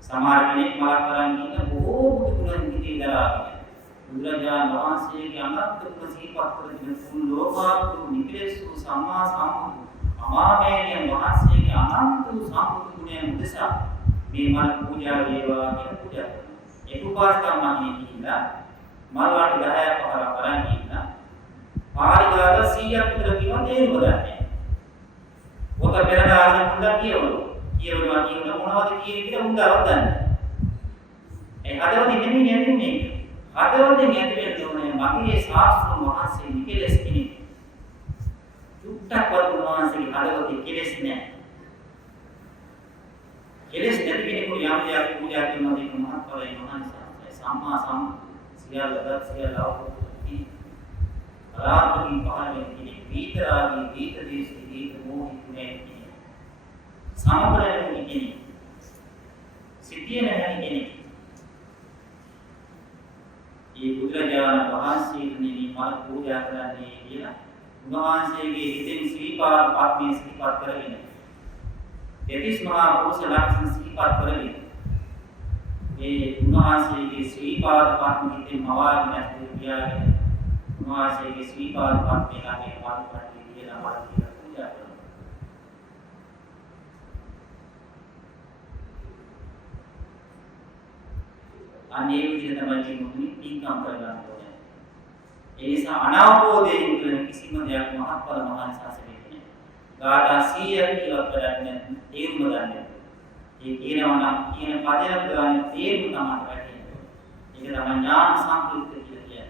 සමහර කෙනෙක් මලක් කරන් ඉන්න බොහෝ බුදු ගුණ හිතේ දරාගෙන බුදුරජාණන් වහන්සේගේ අනන්ත ගුණ සිහිපත් කරගෙන සුන් ලෝකාර්ථ නිකලෙසු සම්මා සම්බුදු අමාමේනියන් වහන්සේගේ අනන්ත සම්බුදු ගුණයන් උදෙසා මේ මල් පූජා වේවා කියලා පූජා කරනවා. ඒක උපාසකම්මනේ කියලා මල් වාටි 10ක් 15ක් කරන් ඉන්න පාරිගාල 100ක් විතර කියනවා තේරුම ගන්න. ඔක පෙරට ආගෙන හුඟක් කියවනවා කියන මොනවද කියන්නේ කියලා හුඟක් දන්නේ. ඒ හදවතින් නෙමෙයි යන්නේ. හදවතින් ඇති වෙන්න ඕනේ මගේ ශාස්ත්‍රුන් වහන්සේ නිකලස් කෙනෙක්. දුක්ඛ වහන්සේගේ හදවතේ කෙලෙස් නැහැ. කෙලෙස් නැති කෙනෙකුට යම් දෙයක් පූජා කරනවා කියන මහත්ඵලයි මහානිසංසයි සම්මා සම් සියල්ලද සියල්ල අවබෝධයි. අරාතුකින් පහළ වෙන කෙනෙක් විතරාගේ දීත දේශී දීත මොහිත නැහැ. සමබරයෙන් කෙනෙක්. සිටියේ නැහැ කෙනෙක්. මේ බුදුරජාණන් වහන්සේගේ මල් පූජා කරන්නේ කියලා උන්වහන්සේගේ හිතෙන් ශ්‍රීපාද පත්මේ ශ්‍රීපත් කරගෙන දෙතිස් මහා පුරුෂ ලක්ෂණ ශ්‍රීපත් කරගෙන මේ උන්වහන්සේගේ ශ්‍රීපාද පත්මේ හිතෙන් මවාගෙන ඇතිවියාගෙන උන්වහන්සේගේ ශ්‍රීපාද පත්මේ ළඟේ පාදපත්ටි කියලා මල් කියලා පූජා කරනවා. අනේ විදිහ තමයි මුතුනි පින්කම් කරගන්න ඕනේ. ඒ නිසා අනාවබෝධයෙන් කරන කිසිම දෙයක් මහත්ඵල මහානිසංස වෙන්නේ නැහැ. ගාථා 100ක් කියලා කරන්නේ තේරුම ගන්න. ඒ කියනවා නම් කියන පදයක් ගන්න තේරුම තමයි වැටෙන්නේ. ඒක තමයි ඥාන සම්පූර්ණ කියලා කියන්නේ.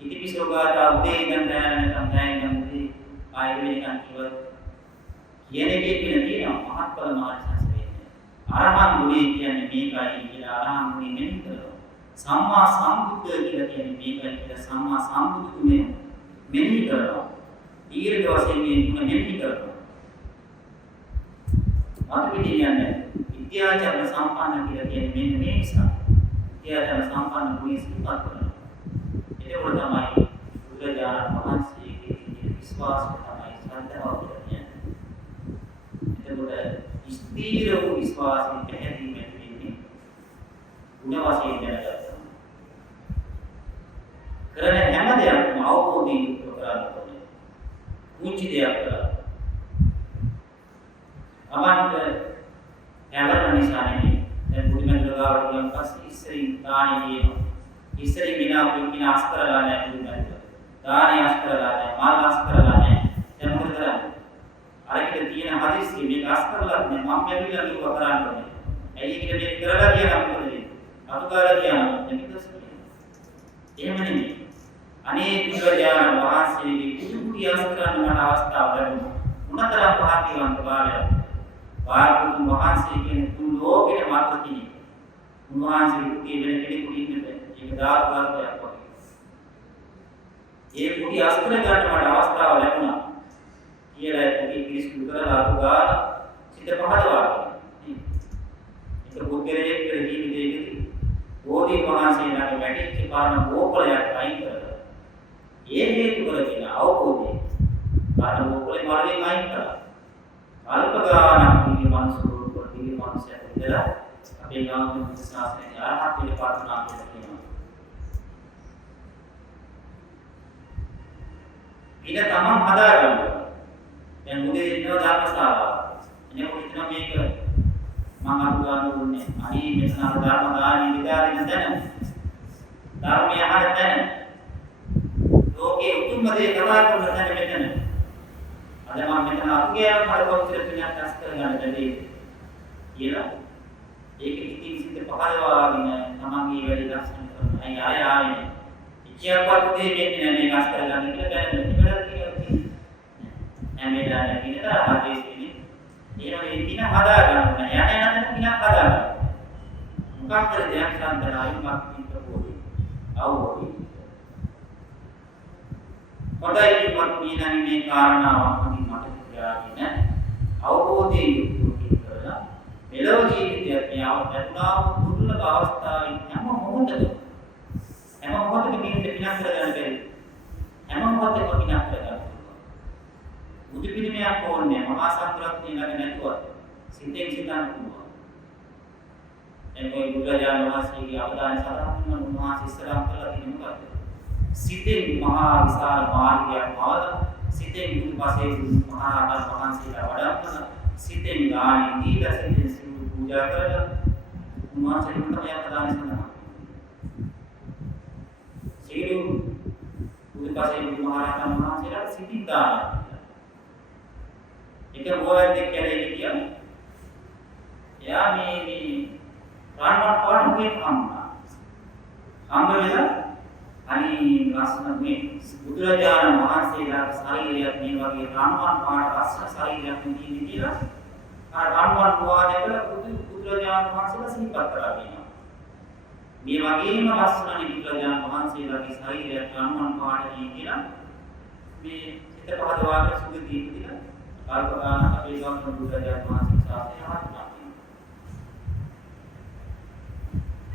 ඉතිපිසෝ ගාථා උදේ ඉඳන් දැනනකම් දැනෙන උදේ ආයෙ වෙනකන් කිව්වොත් කියන එකේ තියෙනවා මහත්ඵල මහානිසංස වෙන්නේ. අරහන් ගුණය කියන්නේ මේකයි කියලා අරහන් ගුණය මෙන්න කරනවා. සම්මා සම්බුද්ධ කියලා කියන්නේ මේකයි කියලා සම්මා සම්බුදු ගුණය මෙන්න කරනවා. ඊර්ධ වශයෙන් මේ ගුණ මෙන්න කරනවා. අද පිටින් යන්නේ විද්‍යාචර්ය සම්පන්න කියලා කියන්නේ මෙන්න මේ නිසා. සියයන් සම්පන්න වූ සිහිපත් කරනවා. ඒකවල තමයි බුදුරජාණන් වහන්සේගේ විශ්වාසය තමයි ශ්‍රද්ධාව කියලා කියන්නේ. එතකොට ස්ථීර වූ විශ්වාසයෙන් පැහැදීමෙන් වෙන්නේ ගුණ වශයෙන් දැනගත්තා. කරන හැම දෙයක්ම අවබෝධයෙන් යුක්තව කරන්න ඕනේ. කුංචි දෙයක් කරලා. අමන්ත යවන නිසා නෙමෙයි. දැන් බුදුමෙන් ගාවට ගියන් පස්සේ ඉස්සරින් දානෙ කියනවා. ඉස්සරින් විනාපින් අස්කරලා නැහැ බුදුමෙන්. දානෙ අස්කරලා නැහැ, මාල් අස්කරලා නැහැ. දැන් මොකද කරන්නේ? අරකිට තියෙන හදිස්සිය මේක අස්කරලා නැහැ. මම බැරිලා මේක කරන්න ඕනේ. ඇයි කියලා මේක කරලා කියනවා මොකද වෙන්නේ? අතුකාලා කියනවා. මේක එහෙම නෙමෙයි. අනේ බුදුරජාණන් වහන්සේගේ කුඩු අස්කරන්න මට අවස්ථාව ලැබුණා. උනතරම් භාග්‍යවන්ත භාවයක්. වාග්තුන් වහන්සේ කියන තුන් ලෝකෙට මාත්‍ර කෙනෙක්. උන්වහන්සේ කුටි වෙන කෙනෙකුට ඉන්න බෑ. ඒක දාර්ශනිකයක් වගේ. ඒ කුටි අස්කර ගන්න මට අවස්ථාව ලැබුණා. කියලා කුටි පිරිසිදු කරලා අතුගාලා සිත පහදවා ගන්න. ඒක බුද්ධරේ කියලා ජීවිතයේදී බෝධි වහන්සේ ළඟ වැඩිච්ච කාරණා ඕපලයක් අයින් කරලා. ඒ හේතු කරගෙන අවබෝධය. කාරණා ඕපලේ මාර්ගයෙන් අයින් කරලා. අල්පගානක් දිවි මනසුරු දිවි මනසට ඉඳලා අපේ ගාමී ශාස්ත්‍රයේ ආරහත් පිළිපාතනා කරනවා. ඊට තමන් හදාගන්නවා. දැන් මුදේ ඉන්න ධර්මශාලාව. එනකොට හිතන මේක මම අනුගාමී වුණේ. අනේ මෙතන ධර්ම දානි විදාරින තැන. ධර්මය අහන තැන. ලෝකේ උතුම්ම දේ කතා කරන තැන මෙතන. අද මම මෙතන අත්ගෑම් හරවොත් පිළියක් රැස් කරගන්න බැදී කියලා ඒක ඉතින් සිත පහළවාගෙන තමන්ගේ වැඩි ලක්ෂණ කරනවා. අය ආයේ ඉච්ඡාපත් දෙ වෙන්නේ නැහැ මේ රැස් කරගන්න කියලා දැනෙන්න ඉවරක් කියලා. හැමදාම කිනට ආදේශෙන්නේ ඒනොනේ දින හදා ගන්න. යන්නේ නැත්නම් දිනක් හදා ගන්න. මොකක් කර දෙයක් සම්තරායි මක් පිටපොඩි. අවබෝධය. කොටයි මත් කියනනේ මේ කාරණාවක් මට කියාගෙන අවබෝධයෙන් යුක්තව කරලා මෙලොව ජීවිතයක් යාවත්නාම දුර්ලභ අවස්ථාවේ හැම මොහොතකම මේක විනාශ කරගන්න බැරි. හැම මොහොතකම විනාශ කරගන්න. බුදු පිළිමයක් ඕනේ මහා සංඝරත්නය ළඟ නැතුව සිතෙන් සිතන්න පුළුවන්. එතකොට බුදුරජාණන් වහන්සේගේ අවදාන සඳහන් වන උන්වහන්සේ ඉස්සරහට කරලා තියෙන මොකක්ද? සිතෙන් මහා විශාල මාර්ගයක් වවද සිතෙන් බුදුපසේ මහා ආකාර වහන්සේලා වඩම්මන සිතෙන් ගානේ දීලා සිතෙන් සිව් පූජා කරලා උන්වහන්සේ තමයි අවදාන සඳහන්. සියලු බුදුපසේ මහා ආකාර වහන්සේලා සිතින් දාන එක බෝවැද්දෙක් කැලේ හිටියා. එයා මේ රාණවත් පාඩුවේ හම්බ වෙලා අනි ලස්සන මේ බුදුරජාණන් වහන්සේලාගේ ශරීරයක් මේ වගේ රාණවත් පාට ලස්සන ශරීරයක් තියෙන කියලා අර රාණවත් පුවාදකල බුදුරජාණන් වහන්සේලා සිහිපත් කරලා කියනවා. මේ වගේම ලස්සන බුදුරජාණන් වහන්සේලාගේ ශරීරයක් රාණවත් පාටයි කියලා මේ සිත පහදවාගෙන සුගතිය කියලා කාර්යකාරණ අපේ ගාමී බුදුරජාණන් වහන්සේ ශාසනය හත්නා.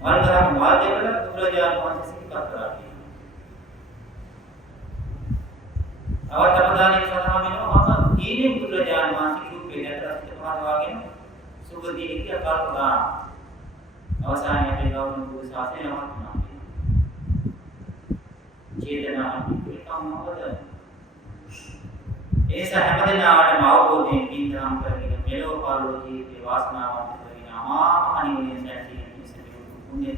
වල්දරම් වාදයකල බුදුරජාණන් වහන්සේ සිහිපත් කරලා කියනවා. අවතපදානයේ සඳහන් වෙනවා මම දීනේ බුදුරජාණන් වහන්සේගේ රූපේ දැකලා සිත පහදවාගෙන සුගතිය කියලා කාර්යකාරණ. අවසානයේ අපේ ගාමී බුදු ශාසනය හත්නා. චේතනා අපිටම මොකද? ඒස හැමදෙනාටම අවබෝධයෙන් පින්දම් කරගෙන මෙලොව පරලොව ජීවිතේ වාසනාවන්ත කරගෙන අමාමහ නිවනේ සැලසීම පිණිස පුණ්‍ය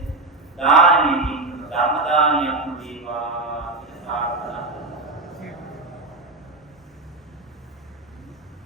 දානමේ ධර්ම දානයක් වේවා කියලා ප්‍රාර්ථනා